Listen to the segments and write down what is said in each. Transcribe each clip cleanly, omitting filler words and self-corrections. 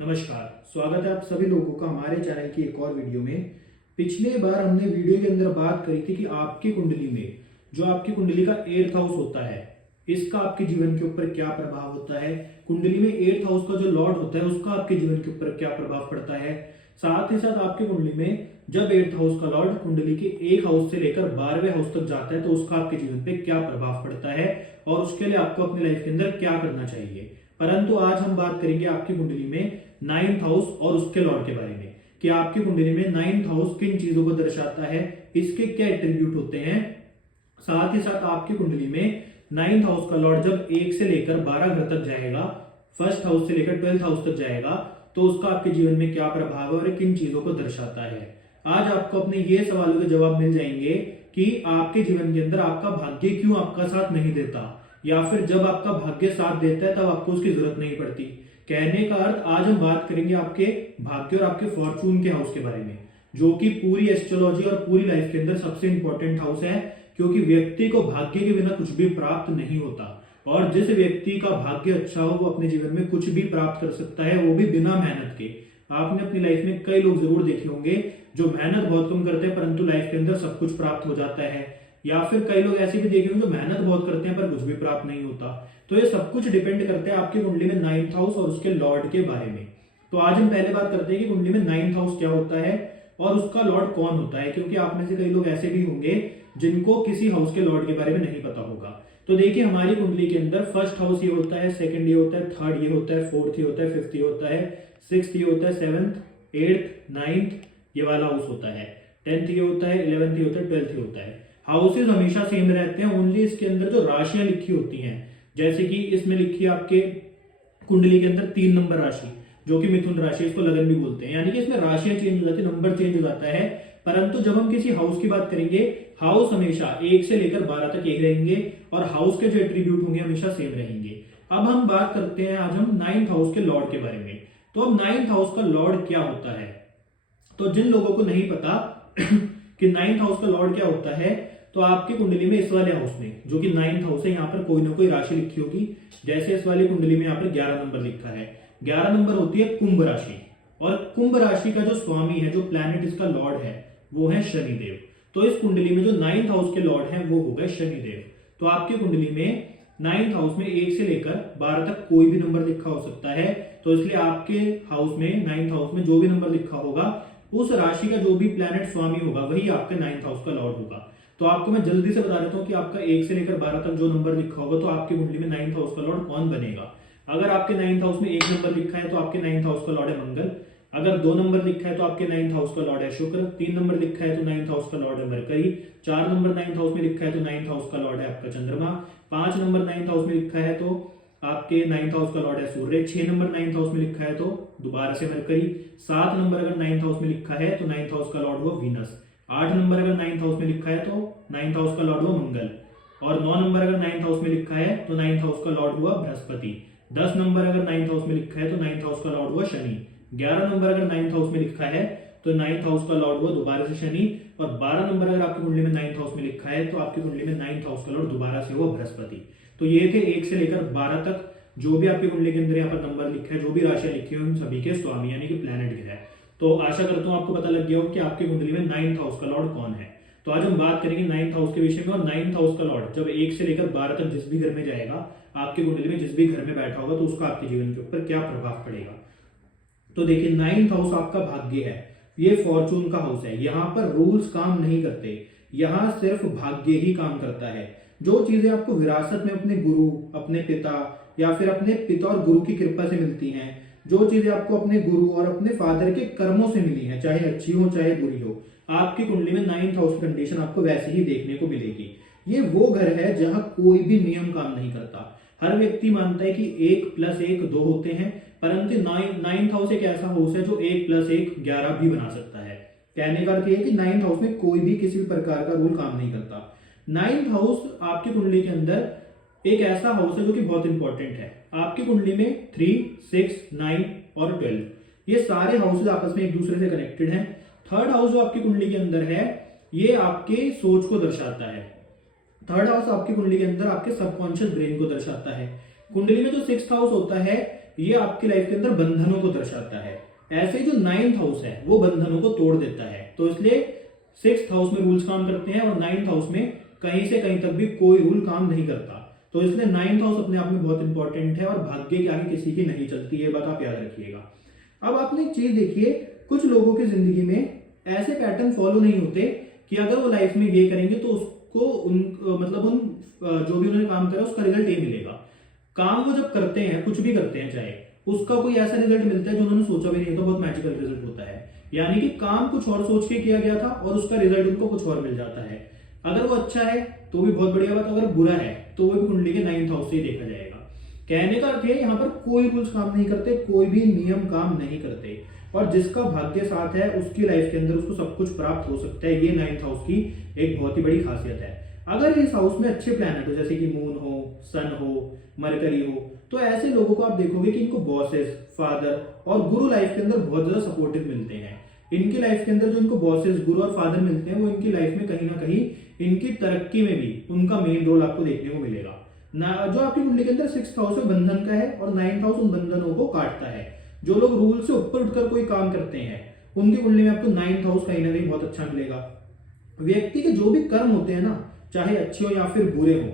नमस्कार, स्वागत है आप सभी लोगों का हमारे चैनल की एक और वीडियो में। पिछले बार हमने वीडियो के अंदर बात करी थी कि आपकी कुंडली में जो आपकी कुंडली का 8th हाउस होता है, इसका आपके जीवन के ऊपर क्या प्रभाव होता है। कुंडली में 8th हाउस का जो लॉर्ड होता है उसका आपके जीवन के ऊपर क्या प्रभाव पड़ता है। साथ ही साथ आपकी कुंडली में जब 8th हाउस का लॉर्ड कुंडली के 1 हाउस से लेकर 12वें हाउस तक जाता है तो उसका आपके जीवन पे क्या प्रभाव पड़ता है और उसके लिए आपको अपनी लाइफ के अंदर क्या करना चाहिए। परंतु आज हम बात करेंगे आपकी कुंडली में 9th हाउस और उसके लॉर्ड के बारे में कि आपकी कुंडली में 9th हाउस किन चीजों को दर्शाता है, इसके क्या एट्रीब्यूट होते हैं। साथ ही साथ आपकी कुंडली में 9th हाउस का लॉर्ड जब 1 से लेकर 12 घर तक जाएगा, फर्स्ट हाउस से लेकर 12th हाउस तक जाएगा, तो उसका आपके जीवन में क्या प्रभाव है और किन चीजों को दर्शाता है। आज आपको अपने ये सवालों के जवाब मिल जाएंगे कि आपके जीवन के अंदर आपका भाग्य क्यों आपका साथ नहीं देता, या फिर जब आपका भाग्य साथ देता है तब आपको उसकी जरूरत नहीं पड़ती। कहने का अर्थ आज हम बात करेंगे आपके भाग्य और आपके फॉर्चून के हाउस के बारे में, जो कि पूरी एस्ट्रोलॉजी और पूरी लाइफ के अंदर सबसे इंपॉर्टेंट हाउस है, क्योंकि व्यक्ति को भाग्य के बिना कुछ भी प्राप्त नहीं होता। और जिस व्यक्ति का भाग्य अच्छा हो वो अपने जीवन में कुछ भी प्राप्त कर सकता है, वो भी बिना मेहनत के। आपने अपनी लाइफ में कई लोग जरूर देखे होंगे जो मेहनत बहुत कम करते हैं परंतु लाइफ के अंदर सब कुछ प्राप्त हो जाता है, या फिर कई लोग ऐसे भी देखे होंगे जो मेहनत बहुत करते हैं पर कुछ भी प्राप्त नहीं होता। तो ये सब कुछ डिपेंड करता है आपकी कुंडली में 9th हाउस और उसके लॉर्ड के बारे में। तो आज हम पहले बात करते हैं कि कुंडली में 9th हाउस क्या होता है और उसका लॉर्ड कौन होता है, क्योंकि आप में से कई लोग ऐसे भी होंगे जिनको किसी हाउस के लॉर्ड के बारे में नहीं पता होगा। तो देखिए, हमारी कुंडली के अंदर फर्स्ट हाउस ये होता है, सेकंड ये होता है, थर्ड ये होता है, फोर्थ ये होता है, फिफ्थ ये होता है, सिक्स्थ ये होता है, 7th, 8th, 9th ये वाला हाउस होता है, 10th ये होता है, 11th ये होता है, 12th ये होता है। हाउसेज हमेशा सेम रहते हैं, ओनली इसके अंदर जो राशियां लिखी होती हैं, जैसे कि इसमें लिखी है आपके कुंडली के अंदर 3 नंबर राशि जो कि मिथुन राशि, इसको लगन भी बोलते हैं, यानी कि इसमें राशियां चेंज हो जाती है, नंबर चेंज हो जाता है। परंतु जब हम किसी हाउस की बात करेंगे, हाउस हमेशा 1 से लेकर 12 तक एक रहेंगे और हाउस के जो एट्रीब्यूट होंगे हमेशा सेम रहेंगे। अब हम बात करते हैं आज हम 9th हाउस के लॉर्ड के बारे में। तो अब 9th हाउस का लॉर्ड क्या होता है, तो जिन लोगों को नहीं पता कि 9th हाउस का लॉर्ड क्या होता है, तो आपकी कुंडली में इस वाले हाउस में जो कि 9th हाउस है, यहाँ पर कोई ना कोई राशि लिखी होगी। जैसे इस वाली कुंडली में यहाँ पर 11 नंबर लिखा है, 11 नंबर होती है कुंभ राशि, और कुंभ राशि का जो स्वामी है, जो प्लैनेट इसका लॉर्ड है, वो है शनिदेव। तो इस कुंडली में जो 9th हाउस के लॉर्ड हैं वो हो गए शनिदेव। तो आपकी कुंडली में 9th हाउस में 1 से लेकर 12 तक कोई भी नंबर लिखा हो सकता है, तो इसलिए आपके हाउस में 9th हाउस में जो भी नंबर लिखा होगा उस राशि का जो भी प्लैनेट स्वामी होगा वही आपके 9th हाउस का लॉर्ड होगा। तो आपको मैं जल्दी से बता देता हूँ कि आपका 1 से लेकर 12 तक जो नंबर लिखा होगा तो आपकी कुंडली में 9th हाउस का लॉर्ड कौन बनेगा। अगर आपके 9th हाउस में 1 नंबर लिखा है तो आपके 9th हाउस का लॉर्ड है मंगल। अगर 2 नंबर लिखा है तो आपके 9th हाउस का लॉर्ड है शुक्र। 3 नंबर लिखा है तो 9th हाउस का लॉर्ड है मरकरी। 4 नंबर 9th हाउस में लिखा है तो 9th हाउस का लॉर्ड है आपका चंद्रमा। 5 नंबर 9th हाउस में लिखा है तो आपके 9th हाउस का लॉर्ड है सूर्य। 6 नंबर 9th हाउस में लिखा है तो दोबारा से मरकरी। 7 नंबर अगर 9th हाउस में लिखा है तो 9th हाउस का लॉर्ड हुआ वीनस। 8 नंबर अगर 9th हाउस में लिखा है तो 9th हाउस का लॉर्ड हुआ मंगल। और 9 नंबर अगर 9th हाउस में लिखा है तो 9th हाउस का लॉर्ड हुआ बृहस्पति। 10 नंबर अगर 9th हाउस में लिखा है तो 9th हाउस का लॉर्ड हुआ शनि। 11 नंबर अगर 9th हाउस में लिखा है तो 9th हाउस का लॉर्ड हुआ दोबारा से शनि। और 12 नंबर अगर आपकी कुंडली में 9th हाउस में लिखा है तो आपकी कुंडली में 9th हाउस का लॉर्ड दोबारा से हुआ बृहस्पति। तो ये थे 1 से लेकर 12 तक जो भी आपकी कुंडली के अंदर यहाँ पर नंबर लिखा है, जो भी राशियां लिखी है, उन सभी के स्वामी यानी कि प्लैनेट ग्रह। तो आशा करता हूँ आपको पता लग गया हो कि आपकी कुंडली में 9th हाउस का लॉर्ड कौन है। तो आज हम बात करेंगे 9th हाउस के विषय में। और 9th हाउस का लॉर्ड जब 1 से लेकर 12 तक जिस भी घर में जाएगा, आपकी कुंडली में जिस भी घर में बैठा होगा, तो उसका आपके जीवन के ऊपर क्या प्रभाव पड़ेगा। तो देखिए, 9th हाउस आपका भाग्य है, ये फॉर्चून का हाउस है। यहाँ पर रूल्स काम नहीं करते, यहाँ सिर्फ भाग्य ही काम करता है। जो चीजें आपको विरासत में अपने गुरु, अपने पिता या फिर अपने पिता और गुरु की कृपा से मिलती हैं, जो चीजें आपको अपने गुरु और अपने फादर के कर्मों से मिली हैं, चाहे अच्छी हो चाहे बुरी हो, आपकी कुंडली में 9th हाउस की कंडीशन आपको वैसे ही देखने को मिलेगी। ये वो घर है जहां कोई भी नियम काम नहीं करता। हर व्यक्ति मानता है कि 1 + 1 2 होते हैं, परंतु 9th हाउस एक ऐसा हाउस है जो 1 + 1 11 भी बना सकता है। कहने का अर्थ यह है कि 9th हाउस में कोई भी किसी भी प्रकार का रूल काम नहीं करता। 9th हाउस आपकी कुंडली के अंदर एक ऐसा हाउस है जो कि बहुत इंपॉर्टेंट है। आपकी कुंडली में 3, 6, 9 और 12 ये सारे हाउसेज आपस में एक दूसरे से कनेक्टेड हैं। 3rd हाउस जो आपकी कुंडली के अंदर है, ये आपके सोच को दर्शाता है। 3rd हाउस आपकी कुंडली के अंदर आपके सबकॉन्शियस ब्रेन को दर्शाता है। कुंडली में जो 6th हाउस होता है, ये आपकी लाइफ के अंदर बंधनों को दर्शाता है। ऐसे जो 9th हाउस है वो बंधनों को तोड़ देता है। तो इसलिए 6th हाउस में रूल्स काम करते हैं और 9th हाउस में कहीं से कहीं तक भी कोई रूल काम नहीं करता। तो इसलिए 9th हाउस अपने आप में बहुत इंपॉर्टेंट है और भाग्य के आगे किसी की नहीं चलती, ये बात आप याद रखिएगा। अब आपने एक चीज देखिए, कुछ लोगों की जिंदगी में ऐसे पैटर्न फॉलो नहीं होते कि अगर वो लाइफ में ये करेंगे तो उसको जो भी उन्होंने काम करा उसका रिजल्ट ये मिलेगा। काम वो जब करते हैं, कुछ भी करते हैं चाहे, उसका कोई ऐसा रिजल्ट मिलता है जो उन्होंने सोचा भी नहीं होता, बहुत मैजिकल रिजल्ट होता है। यानी कि काम कुछ और सोच के किया गया था और उसका रिजल्ट उनको कुछ और मिल जाता है। अगर वो अच्छा है तो भी बहुत बढ़िया बात, अगर बुरा है तो वो भी कुंडली के 9th हाउस से ही देखा जाएगा। कहने का अर्थ है यहाँ पर कोई रूल्स काम नहीं करते, कोई भी नियम काम नहीं करते, और जिसका भाग्य साथ है उसकी लाइफ के अंदर उसको सब कुछ प्राप्त हो सकता है। ये 9th हाउस की एक बहुत ही बड़ी खासियत है। अगर इस हाउस में अच्छे प्लैनेट हो, जैसे कि मून हो, सन हो, मरकरी हो, तो ऐसे लोगों को आप देखोगे कि इनको बॉसेस, फादर और गुरु लाइफ के अंदर बहुत ज्यादा सपोर्टिव मिलते हैं। इनकी लाइफ के अंदर जो इनको बॉसेस, गुरु और फादर मिलते हैं वो इनकी लाइफ में कहीं ना कहीं इनकी तरक्की में भी उनका मेन रोल आपको देखने को मिलेगा। जो आपकी कुंडली के अंदर 6th हाउस में बंधन का है और 9th हाउस उन बंधनों को काटता है। जो लोग रूल से ऊपर उठकर कोई काम करते हैं उनकी कुंडली में आपको 9th हाउस कहीं ना कहीं बहुत अच्छा मिलेगा। व्यक्ति के जो भी कर्म होते हैं ना, चाहे अच्छे हो या फिर बुरे हो,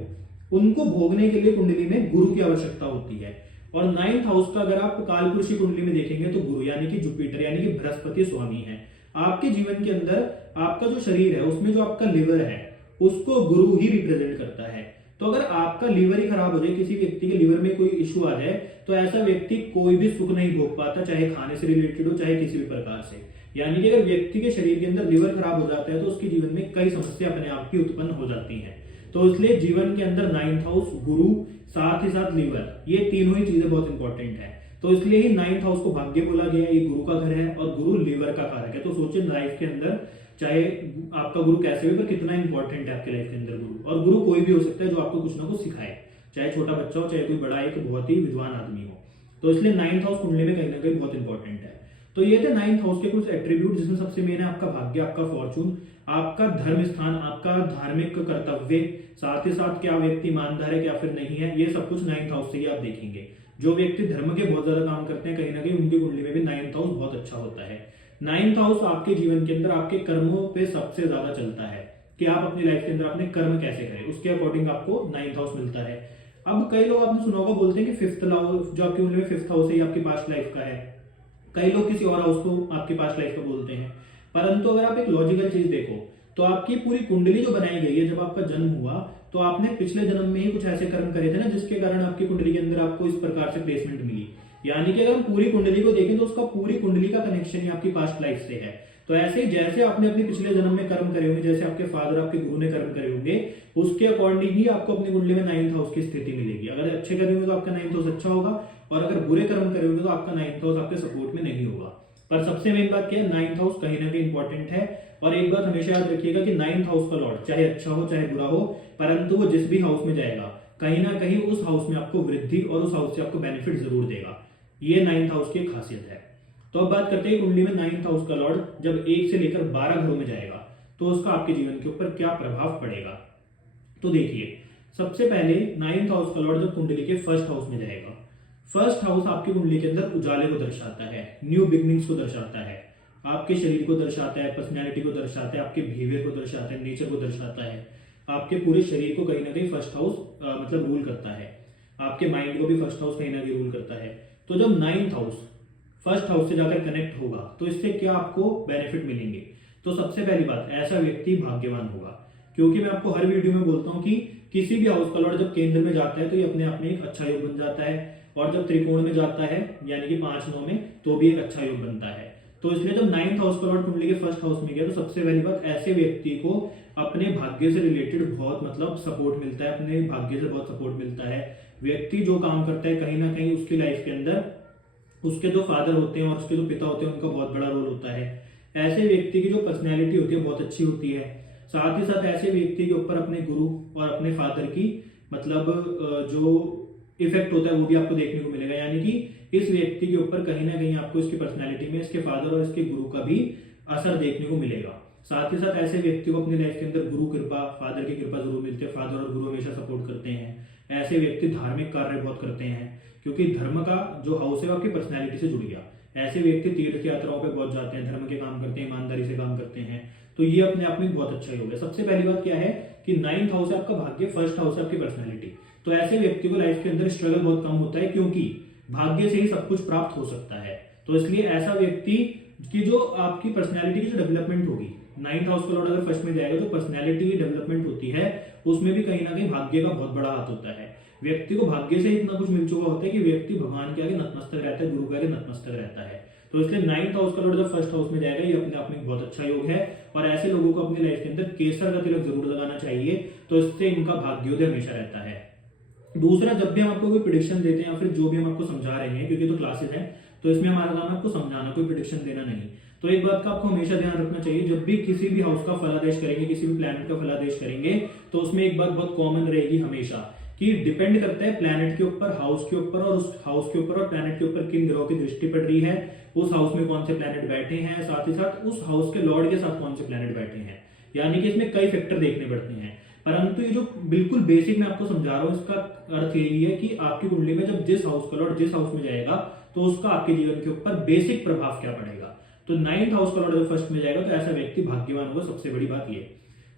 उनको भोगने के लिए कुंडली में गुरु की आवश्यकता होती है। और 9th हाउस का अगर आप कालपुरुष की कुंडली में देखेंगे तो गुरु यानी कि जुपिटर यानी कि बृहस्पति स्वामी है। आपके जीवन के अंदर आपका जो शरीर है उसमें जो आपका लिवर है उसको गुरु ही रिप्रेजेंट करता है। तो अगर आपका लीवर ही खराब हो जाए, किसी व्यक्ति के लीवर में कोई इश्यू आ जाए, तो ऐसा व्यक्ति कोई भी सुख नहीं भोग पाता, चाहे खाने से रिलेटेड हो चाहे किसी भी प्रकार से। यानी कि अगर व्यक्ति के शरीर के अंदर लिवर खराब हो जाता है तो उसके जीवन में कई समस्या अपने आप की उत्पन्न हो जाती हैं। तो इसलिए जीवन के अंदर 9th हाउस, गुरु, साथ ही साथ लिवर, ये तीनों ही चीजें बहुत इंपॉर्टेंट है। तो इसलिए ही 9th हाउस को भाग्य बोला गया है। ये गुरु का घर है और गुरु लिवर का कारक है। तो सोचिए लाइफ के अंदर चाहे आपका गुरु कैसे भी, पर कितना इंपॉर्टेंट है आपके लाइफ के अंदर गुरु। और गुरु कोई भी हो सकता है जो आपको कुछ ना कुछ सिखाए, चाहे छोटा बच्चा हो चाहे कोई बड़ा एक बहुत ही विद्वान आदमी हो। तो इसलिए 9th हाउस कुंडली में कहीं ना कहीं बहुत इंपॉर्टेंट है। तो ये थे 9th हाउस के कुछ एट्रीब्यूट, जिसमें सबसे मेन है आपका भाग्य, आपका फॉर्चून, आपका धर्म स्थान, आपका धार्मिक कर्तव्य, साथ ही साथ क्या व्यक्ति ईमानदार है क्या फिर नहीं है, ये सब कुछ 9th हाउस से ही आप देखेंगे। जो व्यक्ति धर्म के बहुत ज्यादा काम करते हैं कहीं ना कहीं उनकी कुंडली में भी 9th हाउस बहुत अच्छा होता है। 9th हाउस आपके जीवन के अंदर आपके कर्मों पे सबसे ज्यादा चलता है कि आप अपनी लाइफ के अंदर अपने कर्म कैसे करें, उसके अकॉर्डिंग आपको 9th हाउस मिलता है। अब कई लोग आपने सुना होगा बोलते हैं कि 5th हाउस जो आपकी कुंडली में 5th हाउस है आपकी पास्ट लाइफ का है। कई लोग किसी और हाउस को आपके पास्ट लाइफ का बोलते हैं, परंतु अगर आप एक लॉजिकल चीज देखो तो आपकी पूरी कुंडली जो बनाई गई है, जब आपका जन्म हुआ तो आपने पिछले जन्म में ही कुछ ऐसे कर्म करे थे ना जिसके कारण आपकी कुंडली के अंदर आपको इस प्रकार से प्लेसमेंट मिली। यानी कि अगर हम पूरी कुंडली को देखें तो उसका पूरी कुंडली का कनेक्शन ही आपकी पास्ट लाइफ से है। तो ऐसे ही जैसे आपने अपने पिछले जन्म में कर्म करे होंगे, जैसे आपके फादर आपके गुरु ने कर्म करे होंगे, उसके अकॉर्डिंग ही आपको अपनी कुंडली में 9th हाउस की स्थिति मिलेगी। अगर अच्छे करे होंगे तो आपका 9th हाउस अच्छा होगा, और अगर बुरे कर्म करे होंगे तो आपका 9th हाउस आपके सपोर्ट में नहीं होगा। पर सबसे मेन बात क्या है, 9th हाउस कहीं ना कहीं इंपॉर्टेंट है। और एक बात हमेशा याद रखिएगा कि 9th हाउस का लॉर्ड चाहे अच्छा हो चाहे बुरा हो, परंतु वो जिस भी हाउस में जाएगा कहीं ना कहीं उस हाउस में आपको वृद्धि और उस हाउस से आपको बेनिफिट जरूर देगा। ये 9th हाउस की खासियत है। तो अब बात करते हैं कुंडली में 9th हाउस का लॉर्ड जब 1 से लेकर 12 घरों में जाएगा तो उसका आपके जीवन के ऊपर क्या प्रभाव पड़ेगा। तो देखिए, सबसे पहले 9th हाउस का लॉर्ड जब कुंडली के 1st हाउस में जाएगा, 1st हाउस आपकी कुंडली के अंदर उजाले को दर्शाता है, न्यू बिगनिंग्स को दर्शाता है, आपके शरीर को दर्शाता है, पर्सनैलिटी को दर्शाता है, आपके बिहेवियर को दर्शाता है, नेचर को दर्शाता है। आपके पूरे शरीर को कहीं ना कहीं 1st हाउस मतलब रूल करता है। आपके माइंड को भी 1st हाउस कहीं ना कहीं रूल करता है। तो जब 9th हाउस 1st हाउस से जाकर कनेक्ट होगा तो इससे क्या आपको बेनिफिट मिलेंगे। तो सबसे पहली बात, ऐसा व्यक्ति भाग्यवान होगा, क्योंकि मैं आपको हर वीडियो में बोलता हूं कि किसी भी हाउस का लॉर्ड जब केंद्र में जाता है तो ये अपने आप में एक अच्छा योग बन जाता है, और जब त्रिकोण में जाता है यानी कि 5-9 में तो भी एक अच्छा योग बनता है। तो इसलिए जब 9th हाउस का लॉर्ड कुंडली के 1st हाउस में गया तो सबसे पहली बात, ऐसे व्यक्ति को अपने भाग्य से रिलेटेड बहुत मतलब सपोर्ट मिलता है, अपने भाग्य से बहुत सपोर्ट मिलता है। व्यक्ति जो काम करता है कहीं ना कहीं उसकी लाइफ के अंदर उसके जो फादर होते हैं और उसके जो पिता होते हैं उनका बहुत बड़ा रोल होता है। ऐसे व्यक्ति की जो पर्सनैलिटी होती है बहुत अच्छी होती है। साथ ही साथ ऐसे व्यक्ति के ऊपर अपने गुरु और अपने फादर की मतलब जो इफेक्ट होता है वो भी आपको देखने को मिलेगा। यानी कि इस व्यक्ति के ऊपर कहीं ना कहीं आपको इसकी पर्सनैलिटी में इसके फादर और इसके गुरु का भी असर देखने को मिलेगा। साथ ही साथ ऐसे व्यक्ति को अपनी लाइफ के अंदर गुरु कृपा, फादर की कृपा जरूर मिलती है। फादर और गुरु हमेशा सपोर्ट करते हैं। ऐसे व्यक्ति धार्मिक कार्य बहुत करते हैं, क्योंकि धर्म का जो हाउस है वो आपकी पर्सनैलिटी से जुड़ गया। ऐसे व्यक्ति तीर्थ यात्राओं पे बहुत जाते हैं, धर्म के काम करते हैं, ईमानदारी से काम करते हैं, तो ये अपने आप में बहुत अच्छा योग है। सबसे पहली बात क्या है कि 9th हाउस है आपका भाग्य, फर्स्ट हाउस है आपकी पर्सनैलिटी। तो ऐसे व्यक्ति को लाइफ के अंदर स्ट्रगल बहुत कम होता है, क्योंकि भाग्य से ही सब कुछ प्राप्त हो सकता है। तो इसलिए ऐसा व्यक्ति की जो आपकी पर्सनैलिटी की जो डेवलपमेंट होगी, 9th हाउस का लॉर्ड अगर फर्स्ट में जाएगा, जो पर्सनैलिटी की डेवलपमेंट होती है उसमें भी कहीं ना कहीं भाग्य का बहुत बड़ा हाथ होता है। व्यक्ति को भाग्य से इतना कुछ मिल चुका होता है कि व्यक्ति भगवान के आगे नतमस्तक रहता है, गुरु के आगे नतमस्तक रहता है। तो इसलिए 9th हाउस का लॉर्ड जब फर्स्ट हाउस में जाएगा, ये अपने आप में एक बहुत अच्छा योग है। और ऐसे लोगों को अपनी लाइफ के अंदर केसर का तिलक जरूर लगाना चाहिए, तो इससे इनका भाग्योदय हमेशा रहता है। दूसरा, जब भी हम आपको कोई प्रिडिक्शन देते हैं या फिर जो भी हम आपको समझा रहे हैं, क्योंकि तो क्लासेस है तो इसमें हमारा काम है आपको समझाना, कोई प्रिडिक्शन देना नहीं। तो एक बात का आपको हमेशा ध्यान रखना चाहिए, जब भी किसी भी हाउस का फलादेश करेंगे, किसी भी प्लैनेट का फलादेश करेंगे, तो उसमें एक बात बहुत कॉमन रहेगी हमेशा, कि डिपेंड करता है प्लैनेट के ऊपर, हाउस के ऊपर, और उस हाउस के ऊपर और प्लैनेट के ऊपर किन ग्रहों की दृष्टि पड़ रही है, उस हाउस में कौन से प्लैनेट बैठे हैं, साथ ही साथ उस हाउस के लॉर्ड के साथ कौन से प्लैनेट बैठे हैं। यानी कि इसमें कई फैक्टर देखने पड़ते हैं। परंतु ये जो बिल्कुल बेसिक मैं आपको समझा रहा हूं, इसका अर्थ यही है कि आपकी कुंडली में जब जिस हाउस का लॉर्ड जिस हाउस में जाएगा, तो उसका आपके जीवन के ऊपर बेसिक प्रभाव क्या पड़ेगा। तो 9th हाउस का लॉर्ड जब फर्स्ट में जाएगा, तो ऐसा व्यक्ति भाग्यवान होगा, सबसे बड़ी बात ये।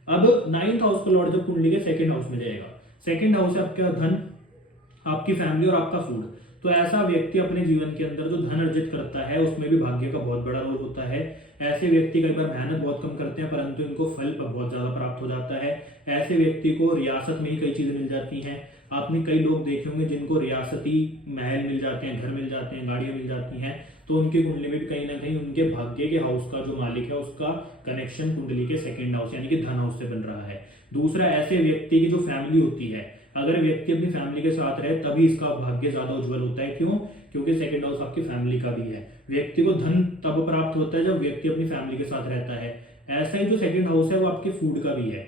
अब 9th हाउस का लॉर्ड जब कुंडली के सेकंड हाउस में जाएगा, सेकंड हाउस है आपका धन, आपकी फैमिली और आपका फूड। तो ऐसा व्यक्ति अपने जीवन के अंदर जो धन अर्जित करता है, उसमें भी भाग्य का बहुत बड़ा रोल होता है। ऐसे व्यक्ति कई बार मेहनत बहुत कम करते हैं, परंतु इनको फल बहुत ज्यादा प्राप्त हो जाता है। ऐसे व्यक्ति को रियासत में ही कई चीजें मिल जाती हैं। आपने कई लोग देखे होंगे जिनको रियासती महल मिल जाते हैं, घर मिल जाते हैं, गाड़ियां मिल जाती हैं। तो उनकी कुंडली में भी कहीं ना कहीं उनके भाग्य के हाउस का जो मालिक है, उसका कनेक्शन कुंडली के सेकंड हाउस यानी कि धन हाउस से बन रहा है। दूसरा, ऐसे व्यक्ति की जो फैमिली होती है, अगर व्यक्ति अपनी फैमिली के साथ रहे, तभी इसका भाग्य ज्यादा उज्जवल होता है। क्यों? क्योंकि सेकंड हाउस आपकी फैमिली का भी है। व्यक्ति को धन तब प्राप्त होता है जब व्यक्ति अपनी फैमिली के साथ रहता है। ऐसा ही जो सेकंड हाउस है वो आपके फूड का भी है।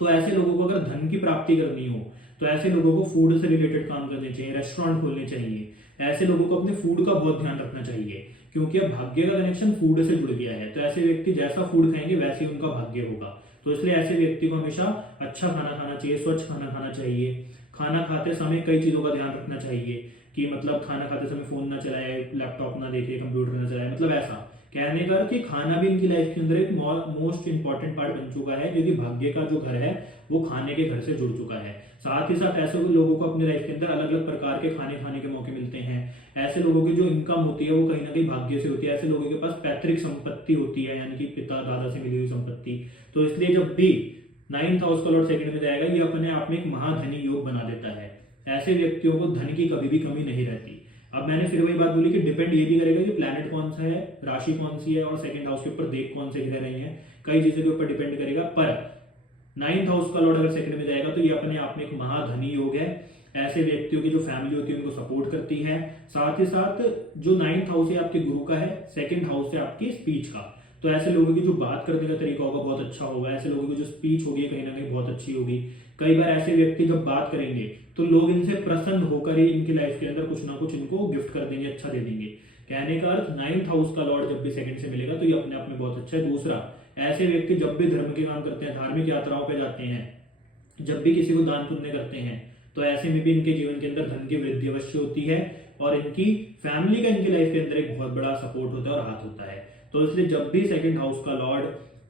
तो ऐसे लोगों को अगर धन की प्राप्ति करनी हो, तो ऐसे लोगों को फूड से रिलेटेड काम करने चाहिए, रेस्टोरेंट खोलने चाहिए। ऐसे लोगों को अपने फूड का बहुत ध्यान रखना चाहिए, क्योंकि अब भाग्य का कनेक्शन फूड से जुड़ गया है। तो ऐसे व्यक्ति जैसा फूड खाएंगे वैसे ही उनका भाग्य होगा। तो इसलिए ऐसे व्यक्ति को हमेशा अच्छा खाना खाना चाहिए, स्वच्छ खाना खाना चाहिए। खाना खाते समय कई चीजों का ध्यान रखना चाहिए, कि मतलब खाना खाते समय फोन ना चलाए, लैपटॉप ना देखे, कंप्यूटर ना चलाए। मतलब ऐसा कहने का कि खाना भी इनकी लाइफ के अंदर एक मोस्ट इंपॉर्टेंट पार्ट बन चुका है, क्योंकि भाग्य का जो घर है वो खाने के घर से जुड़ चुका है। साथ ही साथ ऐसे लोगों को अपने लाइफ के अंदर अलग अलग प्रकार के खाने खाने के मौके मिलते हैं। ऐसे लोगों की जो इनकम होती है वो कहीं ना कहीं भाग्य से होती है। ऐसे लोगों के पास पैतृक संपत्ति होती है, यानी कि पिता दादा से मिली हुई संपत्ति। तो इसलिए जब भी 9th हाउस का लॉर्ड सेकंड में जाएगा, ये अपने आप में एक महाधनी योग बना देता है। ऐसे व्यक्तियों को धन की कभी भी कमी नहीं रहती। अब मैंने फिर वही बात बोली कि डिपेंड ये भी करेगा कि प्लैनेट कौन सा है, राशि कौन सी है, और सेकंड हाउस के ऊपर देख कौन से ग्रह रही हैं, कई चीजों के ऊपर डिपेंड करेगा। पर 9th हाउस का लॉर्ड अगर सेकंड में जाएगा, तो ये अपने आप में एक महाधनी योग है। ऐसे व्यक्तियों की जो फैमिली होती है उनको सपोर्ट करती है। साथ ही साथ जो 9th हाउस है आपके गुरु का है, सेकंड हाउस है आपकी स्पीच का। तो ऐसे लोगों की जो बात करने का तरीका होगा बहुत अच्छा होगा। ऐसे लोगों की जो स्पीच होगी कहीं ना कहीं बहुत अच्छी होगी। कई बार ऐसे व्यक्ति जब बात करेंगे तो लोग इनसे प्रसन्न होकर ही इनकी लाइफ के अंदर कुछ ना कुछ इनको गिफ्ट कर देंगे, अच्छा दे देंगे। कहने का अर्थ 9th हाउस का लॉर्ड जब भी सेकंड से मिलेगा, तो ये अपने आप में बहुत अच्छा है। दूसरा, ऐसे व्यक्ति जब भी धर्म के काम करते हैं, धार्मिक यात्राओं पर जाते हैं, जब भी किसी को दान पुण्य करते हैं, तो ऐसे में भी इनके जीवन के अंदर धन की वृद्धि अवश्य होती है। और इनकी फैमिली का इनकी लाइफ के अंदर एक बहुत बड़ा सपोर्ट होता है और हाथ होता है। तो इसलिए जब भी सेकंड हाउस का लॉर्ड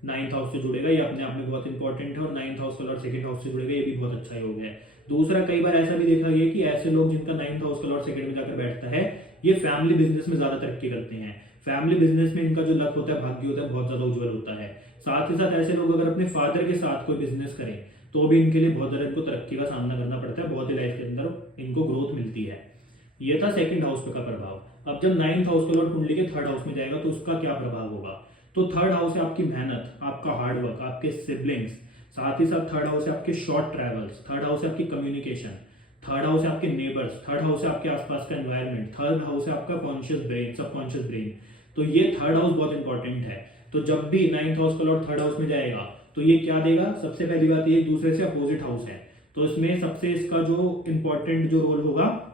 9th हाउस से जुड़ेगा, ये अपने आप में बहुत इंपॉर्टेंट है। और 9th हाउस का लॉर्ड सेकंड हाउस से जुड़ेगा, ये भी बहुत अच्छा योग है। दूसरा, कई बार ऐसा भी देखा गया कि ऐसे लोग जिनका 9th हाउस का लॉर्ड सेकंड में जाकर बैठता है, ये फैमिली बिजनेस में ज्यादा तरक्की करते हैं। फैमिली बिजनेस में इनका जो लक होता है, भाग्य होता है, बहुत ज्यादा उज्जवल होता है। साथ ही साथ ऐसे लोग अगर अपने फादर के साथ कोई बिजनेस करें, तो भी इनके लिए बहुत ज्यादा इनको तरक्की का सामना करना पड़ता है, बहुत ही लाइफ के अंदर इनको ग्रोथ मिलती है। ये था सेकंड हाउस का प्रभाव। अब जब 9th हाउस का लॉर्ड कुंडली के थर्ड हाउस में जाएगा, तो उसका क्या प्रभाव होगा। तो थर्ड हाउस है आपकी मेहनत, आपका हार्डवर्क, आपके सिबलिंग्स। साथ ही साथ थर्ड हाउस है आपके शॉर्ट ट्रैवल्स, थर्ड हाउस है आपकी कम्युनिकेशन, थर्ड हाउस है आपके नेबर्स, थर्ड हाउस है आपके आसपास का एनवायरमेंट, थर्ड हाउस है आपका कॉन्शियस ब्रेन, सबकॉन्शियस ब्रेन। तो ये थर्ड हाउस बहुत इंपॉर्टेंट है। तो जब भी 9th हाउस का लॉर्ड थर्ड हाउस में जाएगा, तो ये क्या देगा। सबसे पहली बात, ये एक दूसरे से अपोजिट हाउस है, तो इसमें सबसे इसका जो इंपॉर्टेंट जो रोल होगा,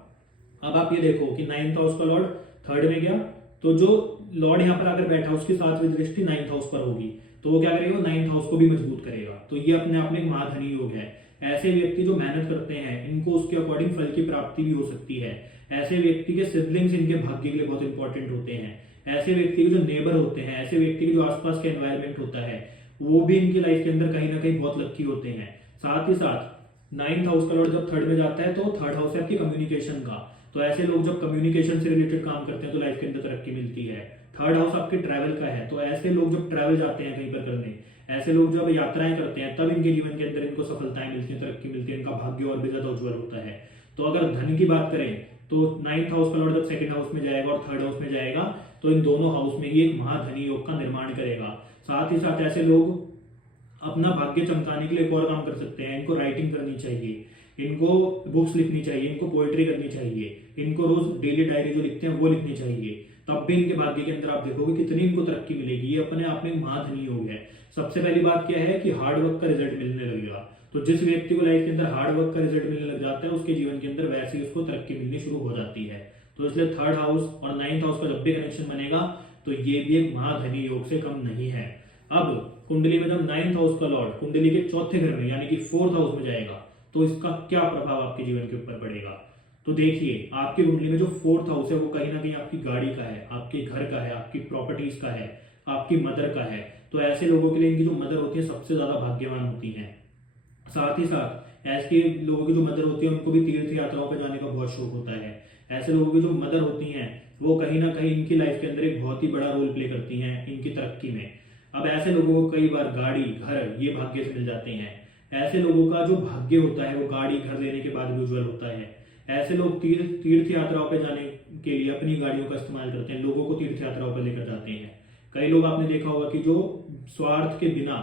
अब आप ये देखो कि 9th हाउस का लॉर्ड थर्ड में गया, तो जो लॉर्ड यहाँ पर आकर बैठा उसकी सातवीं दृष्टि 9th हाउस पर होगी, तो वो क्या करेगा, 9th हाउस को भी मजबूत करेगा। तो ये अपने आप में एक महाधनी योग है। ऐसे व्यक्ति जो मेहनत करते हैं इनको उसके अकॉर्डिंग फल की प्राप्ति भी हो सकती है। ऐसे व्यक्ति के सिबलिंग्स इनके भाग्य के लिए बहुत इंपॉर्टेंट होते हैं। ऐसे व्यक्ति के जो नेबर होते हैं, ऐसे व्यक्ति के जो आसपास का एनवायरमेंट होता है, वो भी इनकी लाइफ के अंदर कहीं ना कहीं बहुत लक्की होते हैं। साथ ही साथ 9th हाउस का लॉर्ड जब थर्ड में जाता है तो थर्ड हाउस है आपकी कम्युनिकेशन का। तो ऐसे लोग जब कम्युनिकेशन से रिलेटेड काम करते हैं तो लाइफ के अंदर तरक्की मिलती है। थर्ड हाउस आपके ट्रैवल का है, तो ऐसे लोग जब ट्रैवल जाते हैं कहीं पर करने, ऐसे लोग जब यात्राएं करते हैं तब इनके जीवन के अंदर इनको सफलताएं मिलती हैं, तरक्की मिलती है, इनका भाग्य और भी ज्यादा उज्जवल होता है। तो अगर धन की बात करें तो 9th हाउस का लॉर्ड जब सेकंड हाउस में जाएगा और थर्ड हाउस में जाएगा तो इन दोनों हाउस में ही एक महाधनी योग का निर्माण करेगा। साथ ही साथ ऐसे लोग अपना भाग्य चमकाने के लिए एक और काम कर सकते हैं। इनको राइटिंग करनी चाहिए, इनको बुक्स लिखनी चाहिए, इनको पोएट्री करनी चाहिए, इनको रोज डेली डायरी जो लिखते हैं वो लिखनी चाहिए। तब भी इनके भाग्य के अंदर आप देखोगे कितनी इनको तरक्की मिलेगी। ये अपने आप में एक महाधनी योग है। सबसे पहली बात क्या है कि हार्ड वर्क का रिजल्ट मिलने लगेगा। तो जिस व्यक्ति को लाइफ के अंदर हार्ड वर्क का रिजल्ट मिलने लग जाता है उसके जीवन के अंदर वैसे ही उसको तरक्की मिलनी शुरू हो जाती है। तो इसलिए थर्ड हाउस और 9th हाउस का जब भी कनेक्शन बनेगा तो ये भी एक महाधनी योग से कम नहीं है। अब कुंडली में जब 9th हाउस का लॉर्ड कुंडली के चौथे घर में यानी कि 4th हाउस में जाएगा तो इसका क्या प्रभाव आपके जीवन के ऊपर पड़ेगा। तो देखिए, आपकी कुंडली में जो 4th हाउस है वो कहीं ना कहीं आपकी गाड़ी का है, आपके घर का है, आपकी प्रॉपर्टीज का है, आपकी मदर का है। तो ऐसे लोगों के लिए इनकी जो मदर होती है सबसे ज्यादा भाग्यवान होती है। साथ ही साथ ऐसे लोगों की जो मदर होती है उनको भी तीर्थ यात्राओं पर जाने का बहुत शौक होता है। ऐसे लोगों की जो मदर होती हैं वो कहीं ना कहीं इनकी लाइफ के अंदर एक बहुत ही बड़ा रोल प्ले करती हैं इनकी तरक्की में। अब ऐसे लोगों को कई बार गाड़ी घर ये भाग्य से मिल जाते हैं। ऐसे लोगों का जो भाग्य होता है वो गाड़ी घर लेने के बाद भी उज्जवल होता है। ऐसे लोग तीर्थ यात्राओं पर जाने के लिए अपनी गाड़ियों का इस्तेमाल करते हैं, लोगों को तीर्थ यात्राओं पर लेकर जाते हैं। कई लोग आपने देखा होगा कि जो स्वार्थ के बिना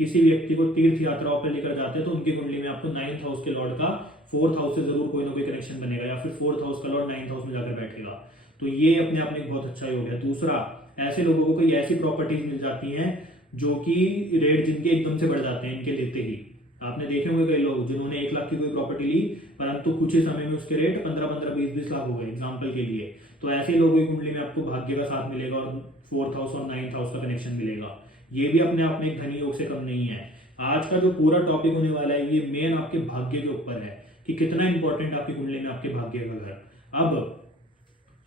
किसी व्यक्ति को तीर्थ यात्राओं पर लेकर जाते हैं तो उनकी कुंडली में आपको 9th हाउस के लॉर्ड का 4th हाउस से जरूर कोई ना कोई कनेक्शन बनेगा या फिर 4th हाउस का लॉर्ड 9th हाउस में जाकर बैठेगा। तो ये अपने आप में एक बहुत अच्छा योग है। दूसरा, ऐसे लोगों को कोई ऐसी प्रॉपर्टीज मिल जाती हैं जो कि रेट जिनके एकदम से बढ़ जाते हैं इनके लेते ही। आपने देखे होंगे कई लोग जिन्होंने 1 लाख की कोई प्रॉपर्टी ली परंतु कुछ ही समय में उसके रेट 15-15, 20-20 लाख हो गए एग्जाम्पल के लिए। तो ऐसे लोगों की कुंडली में आपको भाग्य का साथ मिलेगा और 4th हाउस और 9th हाउस का कनेक्शन मिलेगा। ये भी अपने आप में एक धनी योग से कम नहीं है। आज का जो पूरा टॉपिक होने वाला है ये मेन आपके भाग्य के ऊपर है कि कितना इंपॉर्टेंट आपकी कुंडली में आपके भाग्य का घर। अब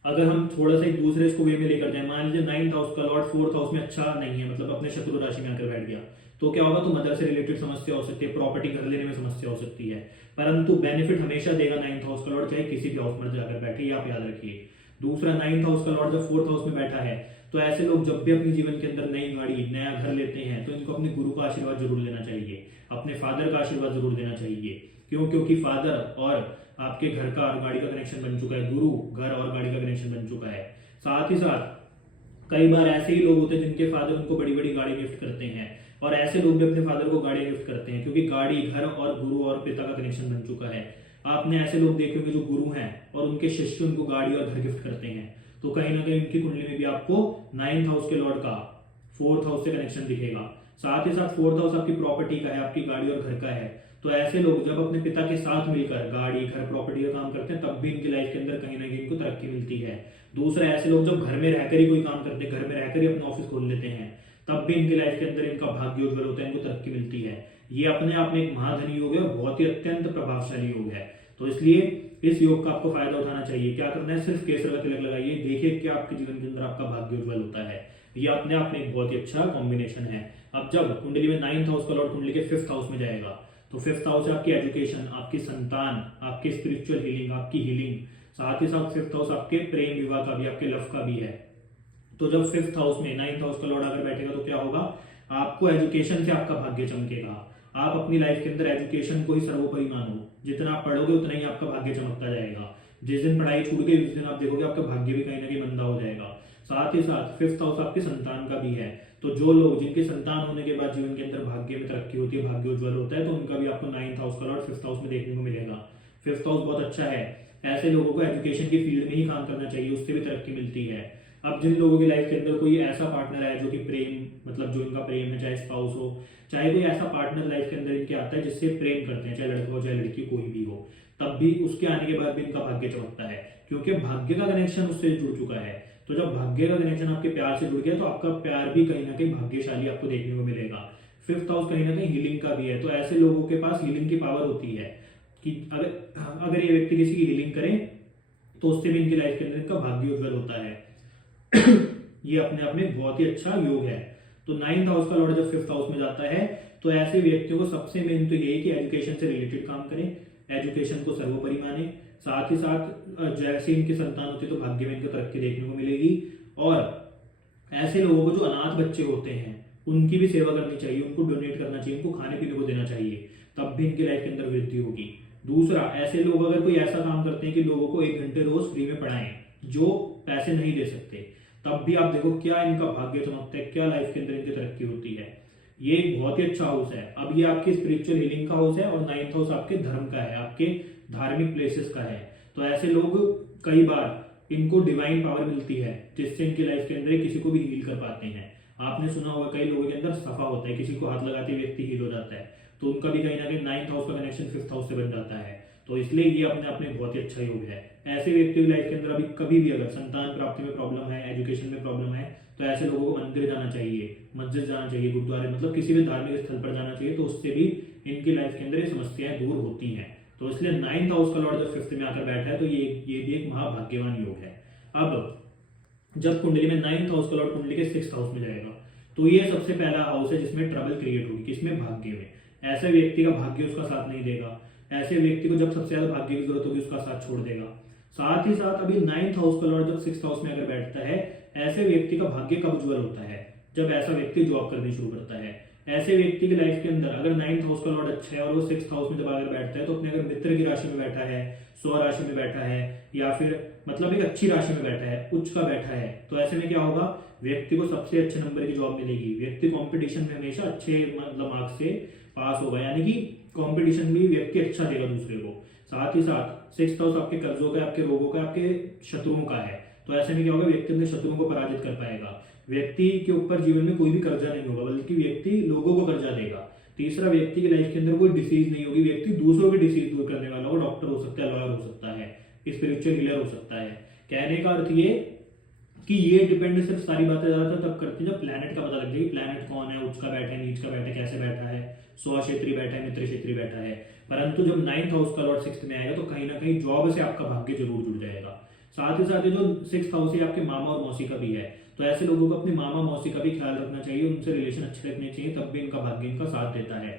अगर हम थोड़ा सा एक दूसरे इसको वे में लेकर जाए, मान लीजिए 9th हाउस का लॉर्ड 4th हाउस में अच्छा नहीं है, मतलब अपने शत्रु राशि में आकर बैठ गया, तो क्या होगा, तो मदर से रिलेटेड समस्या हो सकती है, प्रॉपर्टी घर लेने में समस्या हो सकती है। परंतु बेनिफिट हमेशा देगा 9th हाउस का लॉर्ड, चाहे किसी भी हाउस में जाकर बैठे, ये आप याद रखिए। दूसरा, 9th हाउस का लॉर्ड जब 4th हाउस में बैठा है तो ऐसे लोग जब भी अपने जीवन के अंदर नई गाड़ी नया घर लेते हैं तो इनको अपने गुरु का आशीर्वाद जरूर लेना चाहिए, अपने फादर का आशीर्वाद जरूर देना चाहिए। क्यों? क्योंकि फादर और आपके घर का और गाड़ी का कनेक्शन बन चुका है, गुरु घर और गाड़ी का कनेक्शन बन चुका है। साथ ही साथ कई बार ऐसे ही लोग होते हैं जिनके फादर उनको बड़ी बड़ी गाड़ी गिफ्ट करते हैं और ऐसे लोग भी अपने फादर को गाड़ी गिफ्ट करते हैं क्योंकि गाड़ी घर और गुरु और पिता का कनेक्शन बन चुका है। आपने ऐसे लोग देखे होंगे जो गुरु हैं और उनके शिष्य उनको गाड़ी और घर गिफ्ट करते हैं। तो कहीं ना कहीं उनकी कुंडली में भी आपको 9th हाउस के लॉर्ड का 4th हाउस से कनेक्शन दिखेगा। साथ ही साथ 4th हाउस आपकी प्रॉपर्टी का है, आपकी गाड़ी और घर का है। तो ऐसे लोग जब अपने पिता के साथ मिलकर गाड़ी घर प्रॉपर्टी का काम करते हैं तब भी इनकी लाइफ के अंदर कहीं ना कहीं इनको तरक्की मिलती है। दूसरा, ऐसे लोग जब घर में रहकर ही कोई काम करते हैं, घर में रहकर ही अपना ऑफिस खोल लेते हैं, तब भी इनकी लाइफ के अंदर इनका भाग्य उज्जवल होता है, इनको तरक्की मिलती है। ये अपने आप में एक महाधनी योग है, बहुत ही अत्यंत प्रभावशाली योग है। तो इसलिए इस योग का आपको फायदा उठाना चाहिए। क्या करना है, सिर्फ केसर का तिलक लगाइए, देखिए कि आपके जीवन के अंदर आपका भाग्य उज्जवल होता है। ये अपने आप में एक बहुत ही अच्छा कॉम्बिनेशन है। अब जब कुंडली में 9th हाउस का लॉर्ड कुंडली के 5th हाउस में जाएगा तो 5th हाउस है आपकी एजुकेशन, आपकी संतान, आपकी स्पिरिचुअल हीलिंग, आपकी हीलिंग। साथ ही साथ 5th हाउस आपके प्रेम विवाह का भी, आपके लव का भी है। तो जब 5th हाउस में 9th हाउस का लॉर्ड आकर बैठेगा तो क्या होगा, आपको एजुकेशन से आपका भाग्य चमकेगा। आप अपनी लाइफ के अंदर एजुकेशन को ही सर्वोपरि मानो, जितना आप पढ़ोगे उतना ही आपका भाग्य चमकता जाएगा। जिस दिन पढ़ाई छूट गई उस दिन आप देखोगे आपका भाग्य भी कहीं ना कहीं मंदा हो जाएगा। साथ ही साथ 5th हाउस आपके संतान का भी है। तो जो लोग जिनके संतान होने के बाद जीवन के अंदर भाग्य में तरक्की होती है, भाग्य उज्जवल होता है, तो उनका भी आपको 9th हाउस का लॉर्ड 5th हाउस में देखने को मिलेगा। 5th हाउस बहुत अच्छा है। ऐसे लोगों को एजुकेशन की फील्ड में ही काम करना चाहिए, उससे भी तरक्की मिलती है। अब जिन लोगों की लाइफ के अंदर कोई ऐसा पार्टनर है जो कि प्रेम, मतलब जो इनका प्रेम है, चाहे स्पाउस हो, चाहे कोई ऐसा पार्टनर लाइफ के अंदर इनके आता है जिससे प्रेम करते हैं, चाहे लड़का हो चाहे लड़की कोई भी हो, तब भी उसके आने के बाद भी इनका भाग्य चमकता है क्योंकि भाग्य का कनेक्शन उससे जुड़ चुका है। तो जब भाग्य का कनेक्शन आपके प्यार से जुड़ गया तो आपका प्यार भी कहीं ना कहीं भाग्यशाली आपको देखने को मिलेगा। 5th हाउस कहीं ना कहीं हीलिंग का भी है, तो ऐसे लोगों के पास हीलिंग की पावर होती है कि अगर ये व्यक्ति किसी की हीलिंग करें तो उससे भी इनकी लाइफ के अंदर इनका भाग्य उज्जवल होता है। ये अपने आप में बहुत ही अच्छा योग है। तो 9th हाउस का लॉर्ड जब 5th हाउस में जाता है तो ऐसे व्यक्तियों को सबसे मेन तो यही कि एजुकेशन से रिलेटेड काम करें, एजुकेशन को सर्वोपरि माने, साथ ही साथ जैसे इनकी संतान होती है तो भाग्य में इनको तरक्की देखने को मिलेगी। और ऐसे लोगों को जो अनाथ बच्चे होते हैं उनकी भी सेवा करनी चाहिए, उनको डोनेट करना चाहिए, उनको खाने पीने को देना चाहिए, तब भी इनकी लाइफ के अंदर वृद्धि होगी। दूसरा, ऐसे लोग अगर कोई ऐसा काम करते हैं कि लोगों को 1 घंटे रोज फ्री में पढ़ाएं जो पैसे नहीं दे सकते, तब भी आप देखो क्या इनका भाग्य चमकता है, क्या लाइफ के अंदर इनकी तरक्की होती है। ये एक बहुत ही अच्छा हाउस है। अब ये आपकी स्पिरिचुअल हीलिंग का हाउस है और 9th हाउस आपके धर्म का है, आपके धार्मिक प्लेसेस का है। तो ऐसे लोग कई बार इनको डिवाइन पावर मिलती है जिससे इनकी लाइफ के अंदर किसी को भी हील कर पाते हैं। आपने सुना होगा कई लोगों के अंदर सफा होता है, किसी को हाथ लगाते व्यक्ति हील हो जाता है, तो उनका भी कहीं ना कहीं 9th हाउस का कनेक्शन 5th हाउस से बन जाता है। तो इसलिए ये अपने आप में बहुत ही अच्छा योग है। ऐसे व्यक्ति की लाइफ के अंदर अभी कभी भी अगर संतान प्राप्ति में प्रॉब्लम है, एजुकेशन में प्रॉब्लम है, तो ऐसे लोगों को मंदिर जाना चाहिए, मस्जिद जाना चाहिए, गुरुद्वारे, मतलब किसी भी धार्मिक स्थल पर जाना चाहिए, तो उससे भी इनकी लाइफ के अंदर ये समस्याएं दूर होती हैं। तो इसलिए 9th हाउस का लॉर्ड जब 5th में आकर बैठा है तो ये भी एक महाभाग्यवान योग है। अब जब कुंडली में 9th हाउस का लॉर्ड कुंडली के 6th हाउस में जाएगा तो ये सबसे पहला हाउस है जिसमें ट्रबल क्रिएट होगी, किसमें, भाग्य में। ऐसे व्यक्ति का भाग्य उसका साथ नहीं देगा, ऐसे व्यक्ति को जब सबसे ज्यादा भाग्य की जरूरत होगी उसका साथ छोड़ देगा। साथ ही साथ अभी 9th हाउस का लॉर्ड जब 6th हाउस में अगर बैठता है, ऐसे व्यक्ति का भाग्य कब उज्जवल होता है, जब ऐसा व्यक्ति जॉब करनी शुरू करता है। ऐसे व्यक्ति की लाइफ के अंदर अगर 9th हाउस का लॉर्ड अच्छा है और वो 6th हाउस में जब आकर बैठता है तो अपने अगर मित्र की राशि में बैठा है, 100 राशि में बैठा है, या फिर मतलब एक अच्छी राशि में बैठा है, उच्च का बैठा है, तो ऐसे में क्या होगा, व्यक्ति को सबसे अच्छे नंबर की जॉब मिलेगी। व्यक्ति कंपटीशन में हमेशा अच्छे मतलब मार्क्स से पास होगा, यानी कि कंपटीशन में व्यक्ति अच्छा देगा दूसरे को। साथ ही साथ 6th हाउस आपके कर्जों का, आपके रोगों का, आपके शत्रुओं का है, तो ऐसे में क्या होगा, व्यक्ति अपने शत्रुओं को पराजित कर पाएगा। व्यक्ति के ऊपर जीवन में कोई भी कर्जा नहीं होगा, बल्कि व्यक्ति लोगों को कर्जा देगा। तीसरा, व्यक्ति की लाइफ के अंदर कोई डिसीज नहीं होगी, व्यक्ति दूसरों की डिसीज दूर करने वाला हो, डॉक्टर हो सकता है, लॉयर हो सकता है, स्पिरिचुअल हीलर हो सकता है। कहने का अर्थ ये कि ये डिपेंड सिर्फ सारी बातें ज्यादातर तब करती है जब प्लैनेट का पता लग जाए, प्लैनेट कौन है, उच्च का बैठा है, नीच का बैठा है, कैसे बैठा है, स्वक्षेत्री बैठा है, मित्र क्षेत्री बैठा है। परंतु जब 9th हाउस का लॉर्ड 6th में आएगा तो कहीं ना कहीं जॉब से आपका भाग्य जरूर जुड़ जाएगा। साथ ही साथ जो 6th हाउस है आपके मामा और मौसी का भी है, तो ऐसे लोगों को अपने मामा मौसी का भी ख्याल रखना चाहिए, उनसे रिलेशन अच्छे रखने चाहिए, तब भी इनका भाग्य इनका साथ देता है।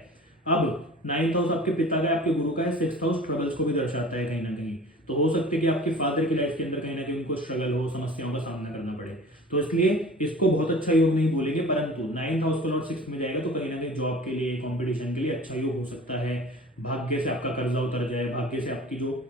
अब 9th हाउस आपके पिता का, आपके गुरु का है, 6th हाउस ट्रबल्स को भी दर्शाता है कहीं ना कहीं। तो हो सकता है कि आपके फादर की लाइफ के अंदर कहीं ना कहीं उनको स्ट्रगल हो, समस्याओं का सामना करना पड़े, तो इसलिए इसको बहुत अच्छा योग नहीं बोलेंगे। परंतु 9th हाउस का लॉर्ड 6th में जाएगा तो कहीं ना कहीं जॉब के लिए, कंपटीशन के लिए अच्छा योग हो सकता है। भाग्य से आपका कर्जा उतर जाए, भाग्य से आपकी जो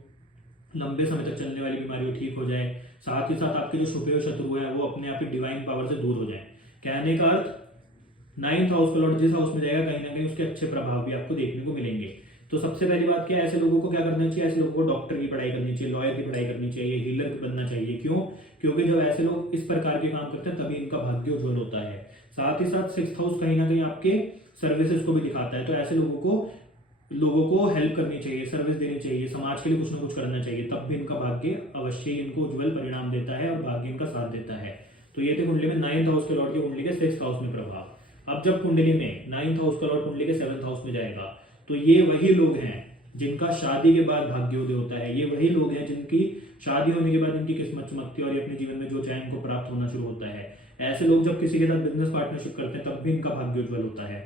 लंबे समय तक चलने वाली बीमारी हो ठीक हो जाए, साथ ही साथ आपके जो छुपे हुए शत्रु है वो अपने आप ही डिवाइन पावर से दूर हो जाए। कहने का अर्थ 9th हाउस का लॉर्ड जिस हाउस में जाएगा कहीं ना कहीं उसके अच्छे प्रभाव भी आपको देखने को मिलेंगे। तो सबसे पहली बात क्या है, ऐसे लोगों को क्या करना चाहिए, ऐसे लोगों को डॉक्टर की पढ़ाई करनी चाहिए, लॉयर की पढ़ाई करनी चाहिए, हीलर बनना चाहिए। क्यों? क्योंकि जब ऐसे लोग इस प्रकार के काम करते हैं तभी इनका भाग्य उज्जवल होता है। साथ ही साथ 6th हाउस कहीं ना कहीं आपके सर्विसेज को भी दिखाता है, तो ऐसे लोगों को हेल्प करनी चाहिए, सर्विस देनी चाहिए, समाज के लिए कुछ ना कुछ करना चाहिए, तब भी इनका भाग्य अवश्य इनको उज्जवल परिणाम देता है और भाग्य इनका साथ देता है। तो ये थे कुंडली में 9th हाउस के लॉर्ड के कुंडली के 6th हाउस में प्रभाव। अब जब कुंडली में 9th हाउस का लॉर्ड कुंडली के 7th हाउस में जाएगा तो ये वही लोग हैं जिनका शादी के बाद भाग्योदय होता है, ये वही लोग हैं जिनकी शादी होने के बाद इनकी किस्मत चमकती है और ये अपने जीवन में जो चाहे इनको प्राप्त होना शुरू होता है। ऐसे लोग जब किसी के साथ बिजनेस पार्टनरशिप करते हैं तब भी इनका भाग्य उज्जवल होता है।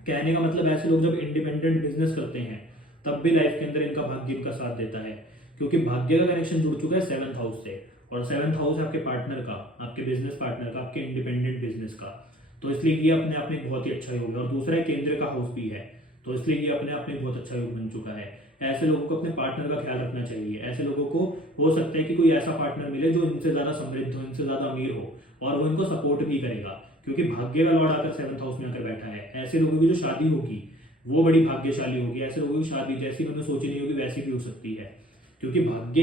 कहने का मतलब ऐसे लोग जब इंडिपेंडेंट बिजनेस करते हैं तब भी लाइफ के अंदर इनका भाग्य इनका साथ देता है, क्योंकि भाग्य का कनेक्शन जुड़ चुका है 7th हाउस से, और 7th हाउस है आपके पार्टनर का, आपके बिजनेस पार्टनर का, आपके इंडिपेंडेंट बिजनेस का। तो इसलिए ये अपने आप में बहुत ही अच्छा योग है। और दूसरा केंद्र का हाउस भी है, तो इसलिए ये अपने आप में बहुत अच्छा योग बन चुका है। ऐसे लोगों को अपने पार्टनर का ख्याल रखना चाहिए। ऐसे लोगों को हो सकता है कि कोई ऐसा पार्टनर मिले जो इनसे ज्यादा समृद्ध हो, इनसे ज्यादा अमीर हो और वो इनको सपोर्ट भी करेगा, क्योंकि भाग्य का लॉर्ड आकर 7th हाउस में आकर बैठा है। ऐसे लोगों की जो शादी होगी वो बड़ी भाग्यशाली होगी। ऐसे लोगों की शादी जैसी उन्होंने सोची नहीं होगी वैसी भी हो सकती है, क्योंकि भाग्य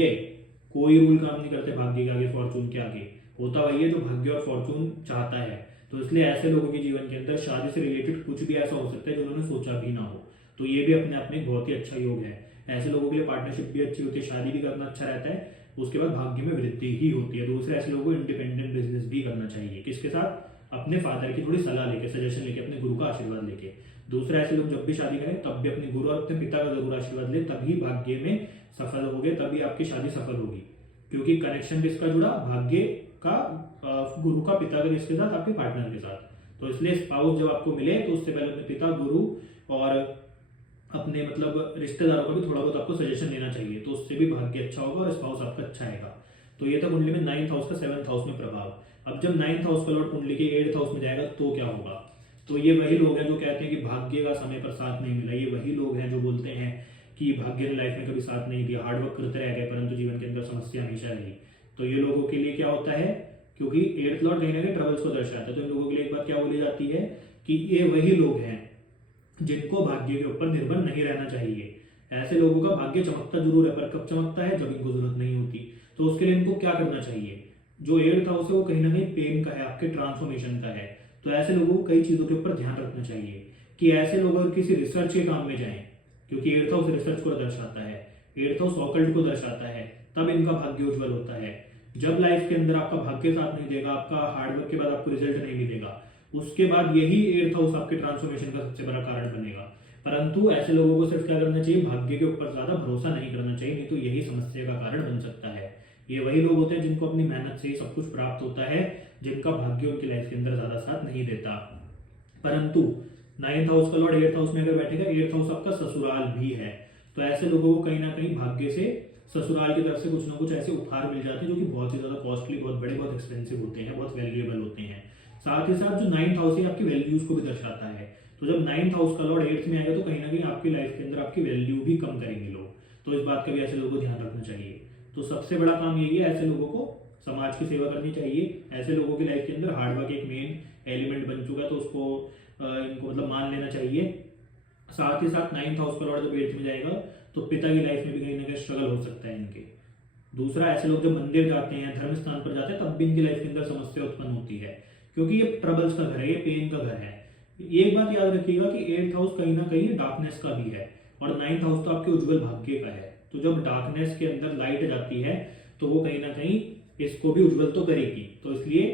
कोई रूल काम नहीं करते, भाग्य के आगे, फॉर्चून के आगे होता वही है जो भाग्य और फॉर्चून चाहता है। तो इसलिए ऐसे लोगों के जीवन के अंदर शादी से रिलेटेड कुछ भी ऐसा हो सकता है जो उन्होंने सोचा भी ना हो, तो ये भी अपने आप में बहुत ही अच्छा योग है। ऐसे लोगों के लिए पार्टनरशिप भी अच्छी होती है, शादी भी करना अच्छा रहता है, उसके बाद भाग्य में वृद्धि ही होती है। दूसरे ऐसे लोगों को इंडिपेंडेंट बिजनेस भी करना चाहिए, किसके साथ, अपने फादर की थोड़ी सलाह लेके, सजेशन लेके, अपने गुरु का आशीर्वाद लेके। दूसरा, ऐसे लोग जब भी शादी करें तब भी अपने गुरु और अपने पिता का जरूर आशीर्वाद ले, तभी भाग्य में सफल होगे, तभी आपकी शादी सफल होगी। क्योंकि कनेक्शन किसका जुड़ा? भाग्य का, गुरु का, पिता का किसके साथ? आपके पार्टनर के साथ। तो इसलिए स्पाउस जब आपको मिले तो उससे पहले अपने पिता, गुरु और अपने मतलब रिश्तेदारों का भी थोड़ा बहुत आपको सजेशन लेना चाहिए, तो उससे भी भाग्य अच्छा होगा और स्पाउस आपका अच्छा आएगा। तो ये था कुंडली में 9th हाउस का 7th हाउस में प्रभाव। अब जब 9th हाउस का लॉर्ड कुंडली के 8th हाउस में जाएगा तो क्या होगा? तो ये वही लोग हैं जो कहते हैं कि भाग्य का समय पर साथ नहीं मिला। ये वही लोग हैं जो बोलते हैं कि भाग्य ने लाइफ में कभी साथ नहीं दिया, हार्डवर्क करते रह गए परंतु जीवन के अंदर समस्या हमेशा रही। तो ये लोगों के लिए क्या होता है? क्योंकि 8th लॉर्ड कहीं ना कहीं ट्रबल्स को दर्शाता है, तो इन लोगों के लिए एक बात क्या बोली जाती है कि ये वही लोग हैं जिनको भाग्य के ऊपर निर्भर नहीं रहना चाहिए। ऐसे लोगों का भाग्य चमकता जरूर है, पर कब चमकता है? जब इनको जरूरत नहीं होती। तो उसके लिए इनको क्या करना चाहिए? जो 8th हाउस है वो कहीं ना कहीं पेन का है, आपके ट्रांसफॉर्मेशन का है। तो ऐसे लोगों को कई चीजों के ऊपर ध्यान रखना चाहिए कि ऐसे लोग अगर किसी रिसर्च के काम में जाएं, क्योंकि 8th हाउस रिसर्च को दर्शाता है, 8th हाउस ऑकल्ट को दर्शाता है, तब इनका भाग्य उज्जवल होता है। जब लाइफ के अंदर आपका भाग्य साथ नहीं देगा, आपका हार्डवर्क के बाद आपको रिजल्ट नहीं मिलेगा, उसके बाद यही 8th हाउस आपके ट्रांसफॉर्मेशन का सबसे बड़ा कारण बनेगा। परंतु ऐसे लोगों को सिर्फ क्या करना चाहिए? भाग्य के ऊपर ज्यादा भरोसा नहीं करना चाहिए, नहीं तो यही समस्या का कारण बन सकता है। ये वही लोग होते हैं जिनको अपनी मेहनत से ही सब कुछ प्राप्त होता है, जिनका भाग्य उनकी लाइफ के अंदर ज्यादा साथ नहीं देता। परंतु 9th हाउस का लॉर्ड 8th हाउस में अगर बैठेगा, 8th हाउस आपका ससुराल भी है, तो ऐसे लोगों को कहीं ना कहीं भाग्य से, ससुराल की तरफ से कुछ ना कुछ ऐसे उपहार मिल जाते हैं जो कि बहुत ही ज्यादा कॉस्टली, बहुत बड़े, बहुत एक्सपेंसिव होते हैं, बहुत वैल्यूएबल होते हैं। साथ ही साथ जो 9th हाउस है आपकी वैल्यूज को भी दर्शाता है। तो जब 9th हाउस का लॉर्ड 8th में आएगा तो कहीं ना कहीं आपकी लाइफ के अंदर आपकी वैल्यू भी कम करेंगे लोग। तो इस बात का भी ऐसे लोगों को ध्यान रखना चाहिए। तो सबसे बड़ा काम यही है, ऐसे लोगों को समाज की सेवा करनी चाहिए। ऐसे लोगों की लाइफ के अंदर हार्डवर्क एक मेन एलिमेंट बन चुका है, तो उसको इनको मतलब मान लेना चाहिए। साथ ही साथ 9th हाउस का लॉर्ड जब 8th में जाएगा तो पिता की लाइफ में भी कहीं ना कहीं स्ट्रगल हो सकता है इनके। दूसरा, ऐसे लोग जब मंदिर जाते हैं, धर्म स्थान पर जाते हैं, तब भी इनकी लाइफ के अंदर समस्या उत्पन्न होती है, क्योंकि ये ट्रबल्स का घर है, ये पेन का घर है। एक बात याद रखिएगा कि 8th हाउस कहीं ना कहीं डार्कनेस का भी है और 9th हाउस तो आपके उज्जवल भाग्य का है। तो जब डार्कनेस के अंदर लाइट जाती है तो वो कहीं ना कहीं इसको भी उज्जवल तो करेगी। तो इसलिए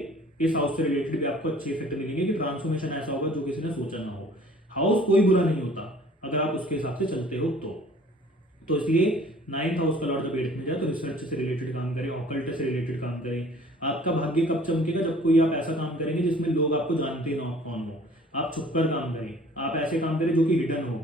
इस हाउस से रिलेटेड भी आपको अच्छे इफेक्ट मिलेंगे कि ट्रांसफॉर्मेशन ऐसा होगा जो किसी ने सोचा ना हो। हाउस कोई बुरा नहीं होता अगर आप उसके हिसाब से चलते हो तो इसलिए 9th हाउस का लॉर्ड जब 8th में जाए तो रिसर्च से रिलेटेड काम करें, ऑकल्ट से रिलेटेड काम करें। आपका भाग्य कब चमकेगा? जब कोई आप ऐसा काम करेंगे जिसमें लोग आपको जानते ना हो कौन हो। आप छुपकर काम करें, आप ऐसे काम करें जो कि हिडन हो,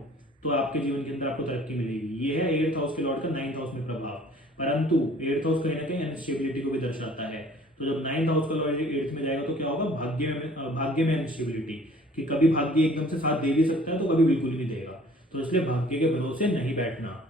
तो आपके जीवन के अंदर आपको तरक्की मिलेगी। ये है 8th हाउस के लॉर्ड का 9th हाउस में प्रभाव। परंतु 8th हाउस कहीं ना कहीं अनस्टेबिलिटी को भी दर्शाता है। तो जब 9th हाउस का लॉर्ड 8th में जाएगा तो क्या होगा? भाग्य में अनस्टेबिलिटी, कि कभी भाग्य एकदम से साथ दे भी सकता है तो कभी बिल्कुल ही नहीं देगा। तो इसलिए भाग्य के भरोसे नहीं बैठना।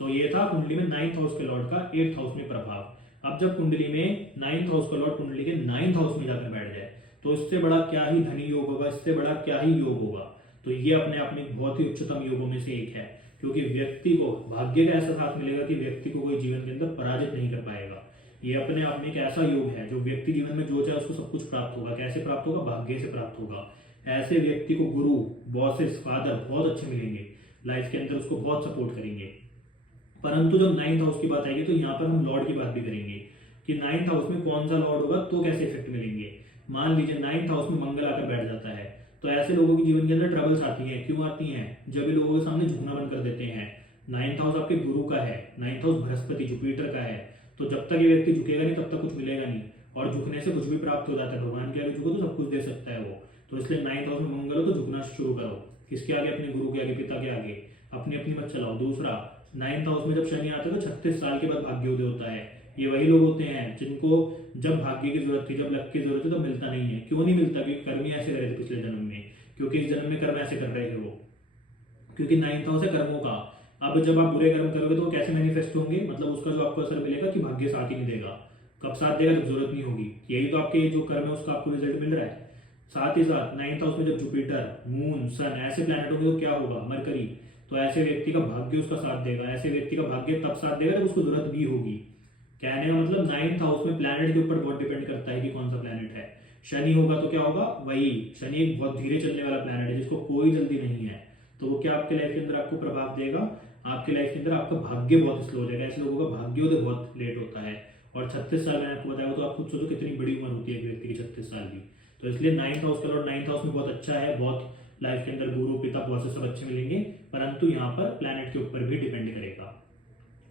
तो ये था कुंडली में 9th हाउस के लॉर्ड का 8th हाउस में प्रभाव। अब जब कुंडली में 9th हाउस का लॉर्ड कुंडली के 9th हाउस में जाकर बैठ जाए तो इससे बड़ा क्या ही धनी योग होगा, इससे बड़ा क्या ही योग होगा। तो ये अपने आप में बहुत ही उच्चतम योगों में से एक है, क्योंकि व्यक्ति को भाग्य का ऐसा साथ मिलेगा कि व्यक्ति को कोई जीवन के अंदर पराजित नहीं कर पाएगा। ये अपने आप में एक ऐसा योग है जो व्यक्ति जीवन में जो चाहे उसको सब कुछ प्राप्त होगा। कैसे प्राप्त होगा? भाग्य से प्राप्त होगा। ऐसे व्यक्ति को गुरु, बॉसेस, फादर बहुत अच्छे मिलेंगे, लाइफ के अंदर उसको बहुत सपोर्ट करेंगे। परंतु जब 9th हाउस की बात आएगी तो यहाँ पर हम लॉर्ड की बात भी करेंगे कि 9th हाउस में कौन सा लॉर्ड होगा तो कैसे इफेक्ट मिलेंगे। मान लीजिए 9th हाउस में मंगल आकर बैठ जाता है तो ऐसे लोगों के जीवन के अंदर ट्रबल्स आती हैं। क्यों आती हैं? जब ये लोगों के सामने झुकना बंद कर देते हैं। 9th हाउस आपके गुरु का है, 9th हाउस बृहस्पति, जुपिटर का है। तो जब तक ये व्यक्ति झुकेगा नहीं तब तक कुछ मिलेगा नहीं, और झुकने से कुछ भी प्राप्त हो जाता है। भगवान के आगे झुको तो सब कुछ दे सकता है वो। तो इसलिए 9th हाउस में मंगल हो तो झुकना शुरू करो। किसके आगे? अपने गुरु के आगे, पिता के आगे। अपनी अपनी मत चलाओ। दूसरा, 9th हाउस में जब शनि आता है तो 36 साल के बाद भाग्योदय होता है। ये वही लोग होते हैं जिनको जब भाग्य की जरूरत थी, जब लक की जरूरत है तो मिलता नहीं है। क्यों नहीं मिलता? क्योंकि कर्म ही ऐसे रहे थे पिछले जन्म में, क्योंकि इस जन्म में कर्म ऐसे कर रहे थे वो, क्योंकि 9th हाउस है कर्मों का। अब जब आप बुरे कर्म करोगे तो कैसे मैनिफेस्ट होंगे? मतलब उसका जो आपको असर मिलेगा कि भाग्य साथ ही नहीं देगा। कब साथ देगा? जब जरूरत नहीं होगी। यही तो आपके जो कर्म है उसका आपको रिजल्ट मिल रहा है। साथ ही साथ 9th हाउस में जब जुपिटर, मून, सन ऐसे प्लैनेट होंगे तो क्या होगा? मरकरी। तो ऐसे व्यक्ति का भाग्य उसका साथ देगा। ऐसे व्यक्ति का भाग्य तब साथ देगा जब उसको जरूरत भी होगी। कहने का मतलब 9th हाउस में प्लैनेट के ऊपर बहुत डिपेंड करता है कि कौन सा प्लैनेट है। शनि होगा तो क्या होगा? वही शनि एक बहुत धीरे चलने वाला प्लैनेट है जिसको कोई जल्दी नहीं है। तो वो क्या आपके लाइफ के अंदर आपको प्रभाव देगा? आपके लाइफ के अंदर आपका भाग्य बहुत स्लो हो जाएगा। ऐसे लोगों का भाग्योदय बहुत लेट होता है। और 36 साल मैंने आपको बताया तो आप खुद सोचो कितनी बड़ी उम्र होती है एक व्यक्ति की, 36 साल की। तो इसलिए 9th हाउस का लॉर्ड 9th हाउस में बहुत अच्छा है, बहुत लाइफ के अंदर गुरु पिता बहुत से सब अच्छे मिलेंगे, परंतु यहाँ पर प्लैनेट के ऊपर भी डिपेंड करेगा।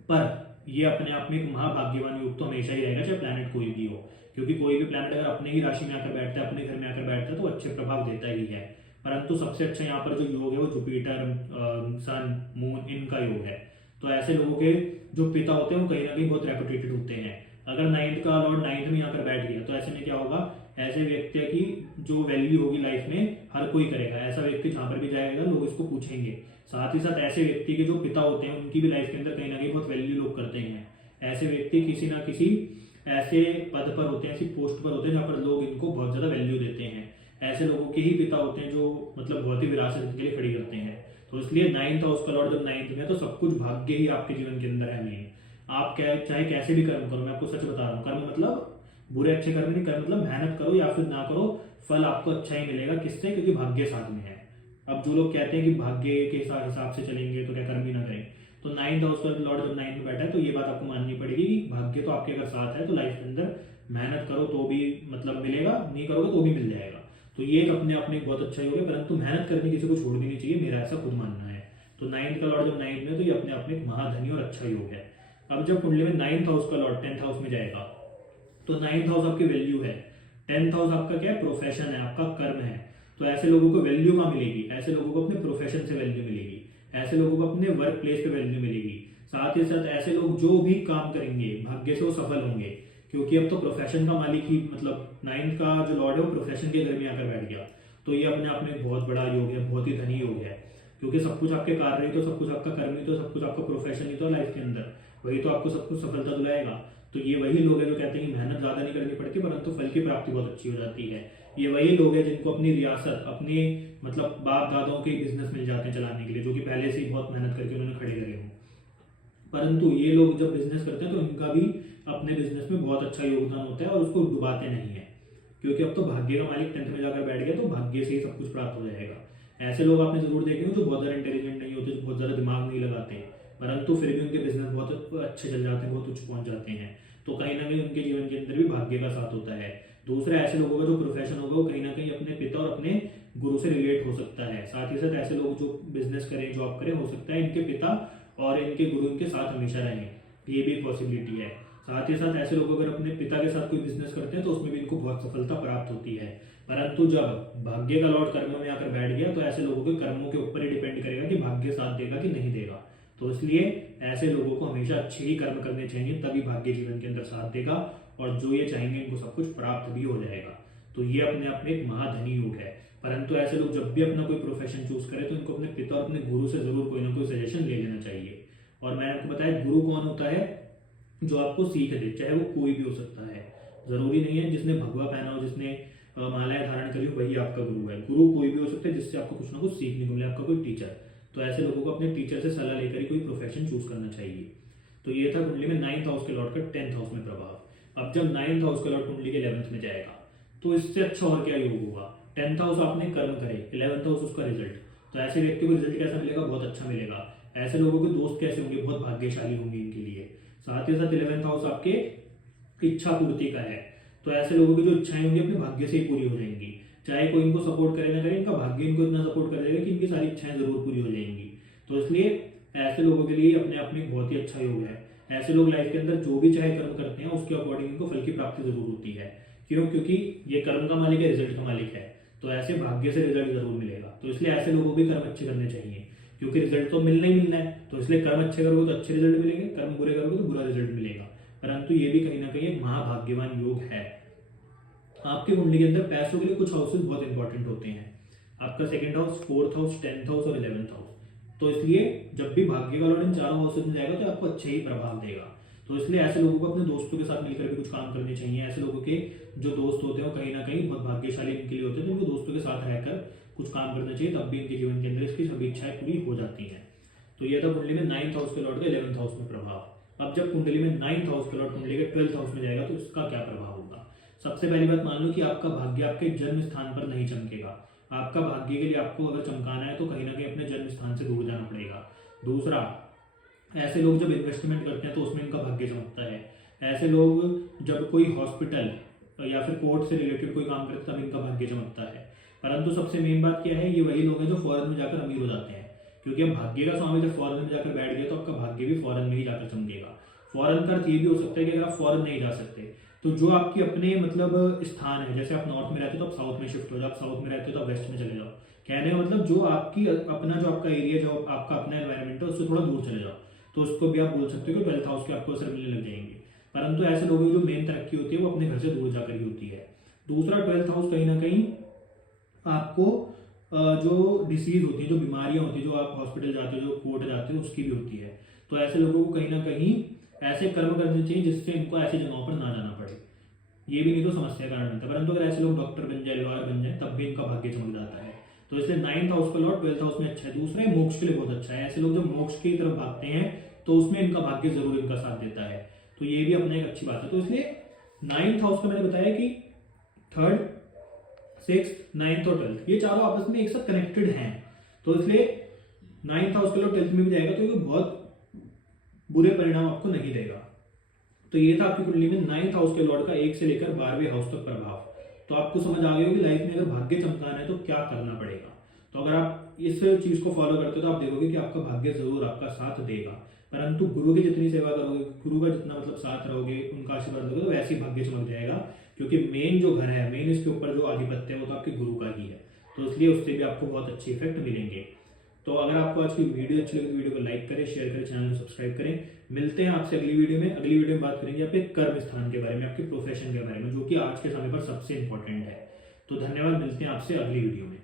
पर ये अपने आप में एक महाभाग्यवान योग तो हमेशा ही रहेगा, चाहे प्लैनेट कोई भी हो, क्योंकि कोई भी प्लैनेट अगर अपने ही राशि में आकर बैठता है, अपने घर में आकर बैठता है, तो अच्छे प्रभाव देता ही है। परंतु सबसे अच्छा यहाँ पर जो योग है वो जुपिटर, सन, मून, इनका योग है। तो ऐसे लोगों के जो पिता होते हैं वो कहीं ना कहीं बहुत रेपुटेटेड होते हैं। अगर 9th का लॉर्ड 9th में आकर बैठ गया तो ऐसे में क्या होगा, ऐसे व्यक्ति की जो वैल्यू होगी लाइफ में हर कोई करेगा। ऐसा व्यक्ति जहां पर भी जाएगा लोग इसको पूछेंगे। साथ ही साथ ऐसे व्यक्ति के जो पिता होते हैं उनकी भी लाइफ के अंदर कहीं ना कहीं बहुत वैल्यू लोग करते हैं। ऐसे व्यक्ति किसी ना किसी ऐसे पद पर होते हैं, ऐसी पोस्ट पर होते हैं जहाँ पर लोग इनको बहुत ज्यादा वैल्यू देते हैं। ऐसे लोगों के ही पिता होते हैं जो मतलब बहुत ही विरासत के लिए खड़ी करते हैं। तो इसलिए 9th हाउस का लॉर्ड जब 9th में, तो सब कुछ भाग्य ही आपके जीवन के अंदर है। नहीं, आप चाहे कैसे भी कर्म करो, मैं आपको सच बता रहा हूँ, कर्म मतलब बुरे अच्छे कर्म नहीं, कर्म मतलब मेहनत करो या फिर ना करो, फल आपको अच्छा ही मिलेगा। किससे? क्योंकि भाग्य साथ में है। अब जो लोग कहते हैं कि भाग्य के हिसाब से चलेंगे तो क्या कर्म ही ना करें, तो 9th हाउस का लॉर्ड जब 9th में बैठा है तो ये बात आपको माननी पड़ेगी कि भाग्य तो आपके अगर साथ है तो लाइफ के अंदर मेहनत करो तो भी मतलब मिलेगा, नहीं करोगे तो भी मिल जाएगा। तो ये एक अपने आप में बहुत अच्छा योग है, परंतु मेहनत करनी किसी को छोड़ देनी चाहिए, मेरा ऐसा खुद मानना है। तो 9th का लॉर्ड जब 9th में, तो ये अपने आप में एक महाधनी और अच्छा योग है। अब जब कुंडली में 9th हाउस का लॉर्ड 10th हाउस में जाएगा, तो 9th हाउस आपकी वैल्यू है, 10th हाउस आपका क्या है? प्रोफेशन है, आपका कर्म है। तो ऐसे लोगों को वैल्यू कहाँ मिलेगी? ऐसे लोगों को अपने प्रोफेशन से वैल्यू मिलेगी, ऐसे लोगों को अपने वर्क प्लेस पे वैल्यू मिलेगी। साथ ही साथ ऐसे लोग जो भी काम करेंगे भाग्य से वो सफल होंगे, क्योंकि अब तो प्रोफेशन का मालिक ही, मतलब 9th का जो लॉर्ड है वो प्रोफेशन के घर में आकर बैठ गया। तो ये अपने आप में एक बहुत बड़ा योग है, बहुत ही धनी योग है, क्योंकि सब कुछ आपके कार्य ही तो, सब कुछ आपका कर्म ही तो, सब कुछ आपका प्रोफेशन ही तो लाइफ के अंदर, वही तो आपको सब कुछ सफलता दिलाएगा। तो ये वही लोग हैं जो कहते हैं कि मेहनत ज्यादा नहीं करनी पड़ती परंतु फल की प्राप्ति बहुत अच्छी हो जाती है। ये वही लोग हैं जिनको अपनी रियासत, अपने मतलब बाप दादाओं के बिजनेस मिल जाते हैं चलाने के लिए, जो कि पहले से ही बहुत मेहनत करके उन्होंने खड़े करे हों। परंतु ये लोग जब बिजनेस करते हैं तो इनका भी अपने बिजनेस में बहुत अच्छा योगदान होता है और उसको डुबाते नहीं है, क्योंकि अब तो भाग्य का मालिक 10th में जाकर बैठ गया तो भाग्य से ही सब कुछ प्राप्त हो जाएगा। ऐसे लोग आपने जरूर देखे हो जो बहुत ज्यादा इंटेलिजेंट नहीं होते, जो बहुत ज्यादा दिमाग नहीं लगाते, परंतु फिर भी उनके बिजनेस बहुत अच्छे चल जाते हैं, बहुत उच्च पहुंच जाते हैं। तो कहीं ना कहीं उनके जीवन के अंदर भी भाग्य का साथ होता है। दूसरा, ऐसे लोगों का जो प्रोफेशन होगा वो कहीं ना कहीं अपने पिता और अपने गुरु से रिलेट हो सकता है। साथ ही साथ ऐसे लोग जो बिजनेस करें, जॉब करें, हो सकता है इनके पिता और इनके गुरु इनके साथ हमेशा रहें, ये भी एक पॉसिबिलिटी है। साथ ही साथ ऐसे लोग अगर अपने पिता के साथ कोई बिजनेस करते हैं तो उसमें भी इनको बहुत सफलता प्राप्त होती है। परंतु जब भाग्य का लॉर्ड कर्म में आकर बैठ गया तो ऐसे लोगों के कर्मों के ऊपर ही डिपेंड करेगा कि भाग्य साथ देगा कि नहीं देगा। तो इसलिए ऐसे लोगों को हमेशा अच्छे ही कर्म करने चाहिए, तभी भाग्य जीवन के अंदर साथ देगा और जो ये चाहेंगे इनको सब कुछ प्राप्त भी हो जाएगा। तो ये अपने आप में एक महाधनी योग है। परंतु ऐसे लोग जब भी अपना कोई प्रोफेशन चूज करें तो इनको अपने पिता और अपने गुरु से जरूर कोई ना कोई सजेशन ले लेना चाहिए। और मैंने आपको बताया गुरु कौन होता है? जो आपको सीख दे, चाहे वो कोई भी हो सकता है, जरूरी नहीं है जिसने भगवा पहना हो, जिसने मालाएं धारण करी हो वही आपका गुरु है। गुरु कोई भी हो सकता है जिससे आपको कुछ ना कुछ सीखने को मिले, आपका कोई टीचर। तो ऐसे लोगों को अपने टीचर से सलाह लेकर ही कोई प्रोफेशन चूज करना चाहिए। तो ये था कुंडली में 9th हाउस के लॉर्ड का 10th हाउस में प्रभाव। अब जब 9th हाउस का लॉर्ड कुंडली के 11th में जाएगा तो इससे अच्छा और क्या योग होगा? 10th हाउस आपने कर्म करे, 11th हाउस उसका रिजल्ट। तो ऐसे व्यक्ति को रिजल्ट कैसा मिलेगा? बहुत अच्छा मिलेगा। ऐसे लोगों के दोस्त कैसे होंगे? बहुत भाग्यशाली होंगे इनके लिए। साथ ही साथ 11th हाउस आपके इच्छा पूर्ति का है, तो ऐसे लोगों की जो इच्छाएं होंगी अपने भाग्य से ही पूरी हो जाएंगी। चाहे कोई इनको सपोर्ट करे ना करे, इनका भाग्य इनको इतना सपोर्ट कर देगा कि इनकी सारी इच्छाएं जरूर पूरी हो जाएंगी। तो इसलिए ऐसे लोगों के लिए अपने आप में एक बहुत ही अच्छा योग है। ऐसे लोग लाइफ के अंदर जो भी चाहे कर्म करते हैं उसके अकॉर्डिंग इनको फल की प्राप्ति जरूर होती है। क्यों? क्योंकि ये कर्म का मालिक है, रिजल्ट का मालिक है, तो ऐसे भाग्य से रिजल्ट जरूर मिलेगा। तो इसलिए ऐसे लोगों को भी कर्म अच्छे करने चाहिए, क्योंकि रिजल्ट तो मिलना ही मिलना है। तो इसलिए कर्म अच्छे करोगे तो अच्छे रिजल्ट मिलेंगे, कर्म बुरे करोगे तो बुरा रिजल्ट मिलेगा। परंतु ये भी कहीं ना कहीं एक महाभाग्यवान योग है। आपके कुंडली के अंदर पैसों के लिए कुछ हाउसेस बहुत इंपॉर्टेंट होते हैं, आपका 2nd house, 4th house, 10th house और 11th हाउस। तो इसलिए जब भी भाग्य का लॉर्ड इन चारों हाउसेस में जाएगा तो आपको अच्छे ही प्रभाव देगा। तो इसलिए ऐसे लोगों को अपने दोस्तों के साथ मिलकर भी कुछ काम करने चाहिए। ऐसे लोगों के जो दोस्त होते हैं वो कहीं ना कहीं बहुत भाग्यशाली इनके लिए होते हैं, तो उनको दोस्तों के साथ रहकर कुछ काम करना चाहिए, तब भी इनके जीवन के अंदर इसकी सभी इच्छाएं पूरी हो जाती हैं। तो यह था कुंडली में 9th हाउस के लॉर्ड का 11th हाउस में प्रभाव। अब जब कुंडली में 9th हाउस के लॉर्ड कुंडली के 12th हाउस में जाएगा तो इसका क्या प्रभाव होगा? सबसे पहली बात, मान लो कि आपका भाग्य आपके जन्म स्थान पर नहीं चमकेगा। आपका भाग्य के लिए आपको अगर चमकाना है तो कहीं ना कहीं अपने जन्म स्थान से दूर जाना पड़ेगा। दूसरा, ऐसे लोग जब इन्वेस्टमेंट करते हैं तो उसमें इनका भाग्य चमकता है। ऐसे लोग जब कोई हॉस्पिटल या फिर कोर्ट से रिलेटेड कोई काम करते हैं तब इनका भाग्य चमकता है। परंतु सबसे मेन बात क्या है, ये वही लोग हैं जो फॉरेन में जाकर अमीर हो जाते हैं, क्योंकि अब भाग्य का स्वामी जब फॉरेन में जाकर बैठ गया तो आपका भाग्य भी फॉरेन में ही जाकर चमकेगा। फॉरेन का अर्थ ये भी हो सकता है कि अगर आप फॉरेन नहीं जा सकते तो जो आपके अपने मतलब स्थान है, जैसे आप नॉर्थ में रहते हो तो आप साउथ में शिफ्ट हो जाओ, आप साउथ में रहते हो तो आप वेस्ट में चले जाओ। कहने का मतलब जो आपकी अपना जो आपका एरिया, जो आपका अपना एनवायरमेंट है उससे थोड़ा दूर चले जाओ, तो उसको भी आप बोल सकते हो कि 12th हाउस के आपको असर मिलने लग जाएंगे। परंतु ऐसे लोगों की जो मेन तरक्की होती है वो अपने घर से दूर जाकर ही होती है। दूसरा 12th हाउस कहीं ना कहीं आपको जो डिसीज होती है, जो बीमारियां होती है, जो आप हॉस्पिटल जाते हो, जो कोर्ट जाते हो, उसकी भी होती है। तो ऐसे लोगों को कहीं ना कहीं ऐसे कर्म करने चाहिए जिससे इनको ऐसी जगहों पर ना जाना पड़े। ये भी नहीं तो समस्या का कारण बनता है। परंतु अगर ऐसे लोग डॉक्टर बन जाए, लॉयर बन जाए, तब भी इनका भाग्य चमक जाता है। तो इसलिए 9th हाउस का लॉर्ड 12th हाउस में अच्छा है। दूसरा है मोक्ष के लिए बहुत अच्छा है। ऐसे लोग जब मोक्ष की तरफ भागते हैं तो उसमें इनका भाग्य जरूर इनका साथ देता है। तो ये भी अपना एक अच्छी बात है। तो इसलिए 9th हाउस का मैंने बताया कि 3rd, 6th, 9th और 12th ये चारों आपस में एक साथ कनेक्टेड हैं। तो इसलिए 9th हाउस के लोग 12th में भी जाएगा तो ये बहुत बुरे परिणाम आपको नहीं देगा। तो ये था आपकी कुंडली में 9th हाउस के लॉर्ड का 1 से लेकर 12वें हाउस तक प्रभाव। तो आपको समझ आ गई होगी लाइफ में अगर भाग्य चमकाना है तो क्या करना पड़ेगा। तो अगर आप इस चीज को फॉलो करते हो तो आप देखोगे कि आपका भाग्य जरूर आपका साथ देगा। परंतु गुरु की जितनी सेवा करोगे, गुरु का जितना मतलब साथ रहोगे, उनका आशीर्वाद लोगे, तो वैसे ही भाग्य चमक जाएगा। क्योंकि मेन जो घर है, मेन इसके ऊपर जो आधिपत्य है वो तो आपके गुरु का ही है। तो इसलिए उससे भी आपको बहुत अच्छे इफेक्ट मिलेंगे। तो अगर आपको आज की वीडियो अच्छी लगी तो वीडियो को लाइक करें, शेयर करें, चैनल को सब्सक्राइब करें। मिलते हैं आपसे अगली वीडियो में। अगली वीडियो में बात करेंगे आपके कर्म स्थान के बारे में, आपके प्रोफेशन के बारे में, जो कि आज के समय पर सबसे इंपॉर्टेंट है। तो धन्यवाद, मिलते हैं आपसे अगली वीडियो में।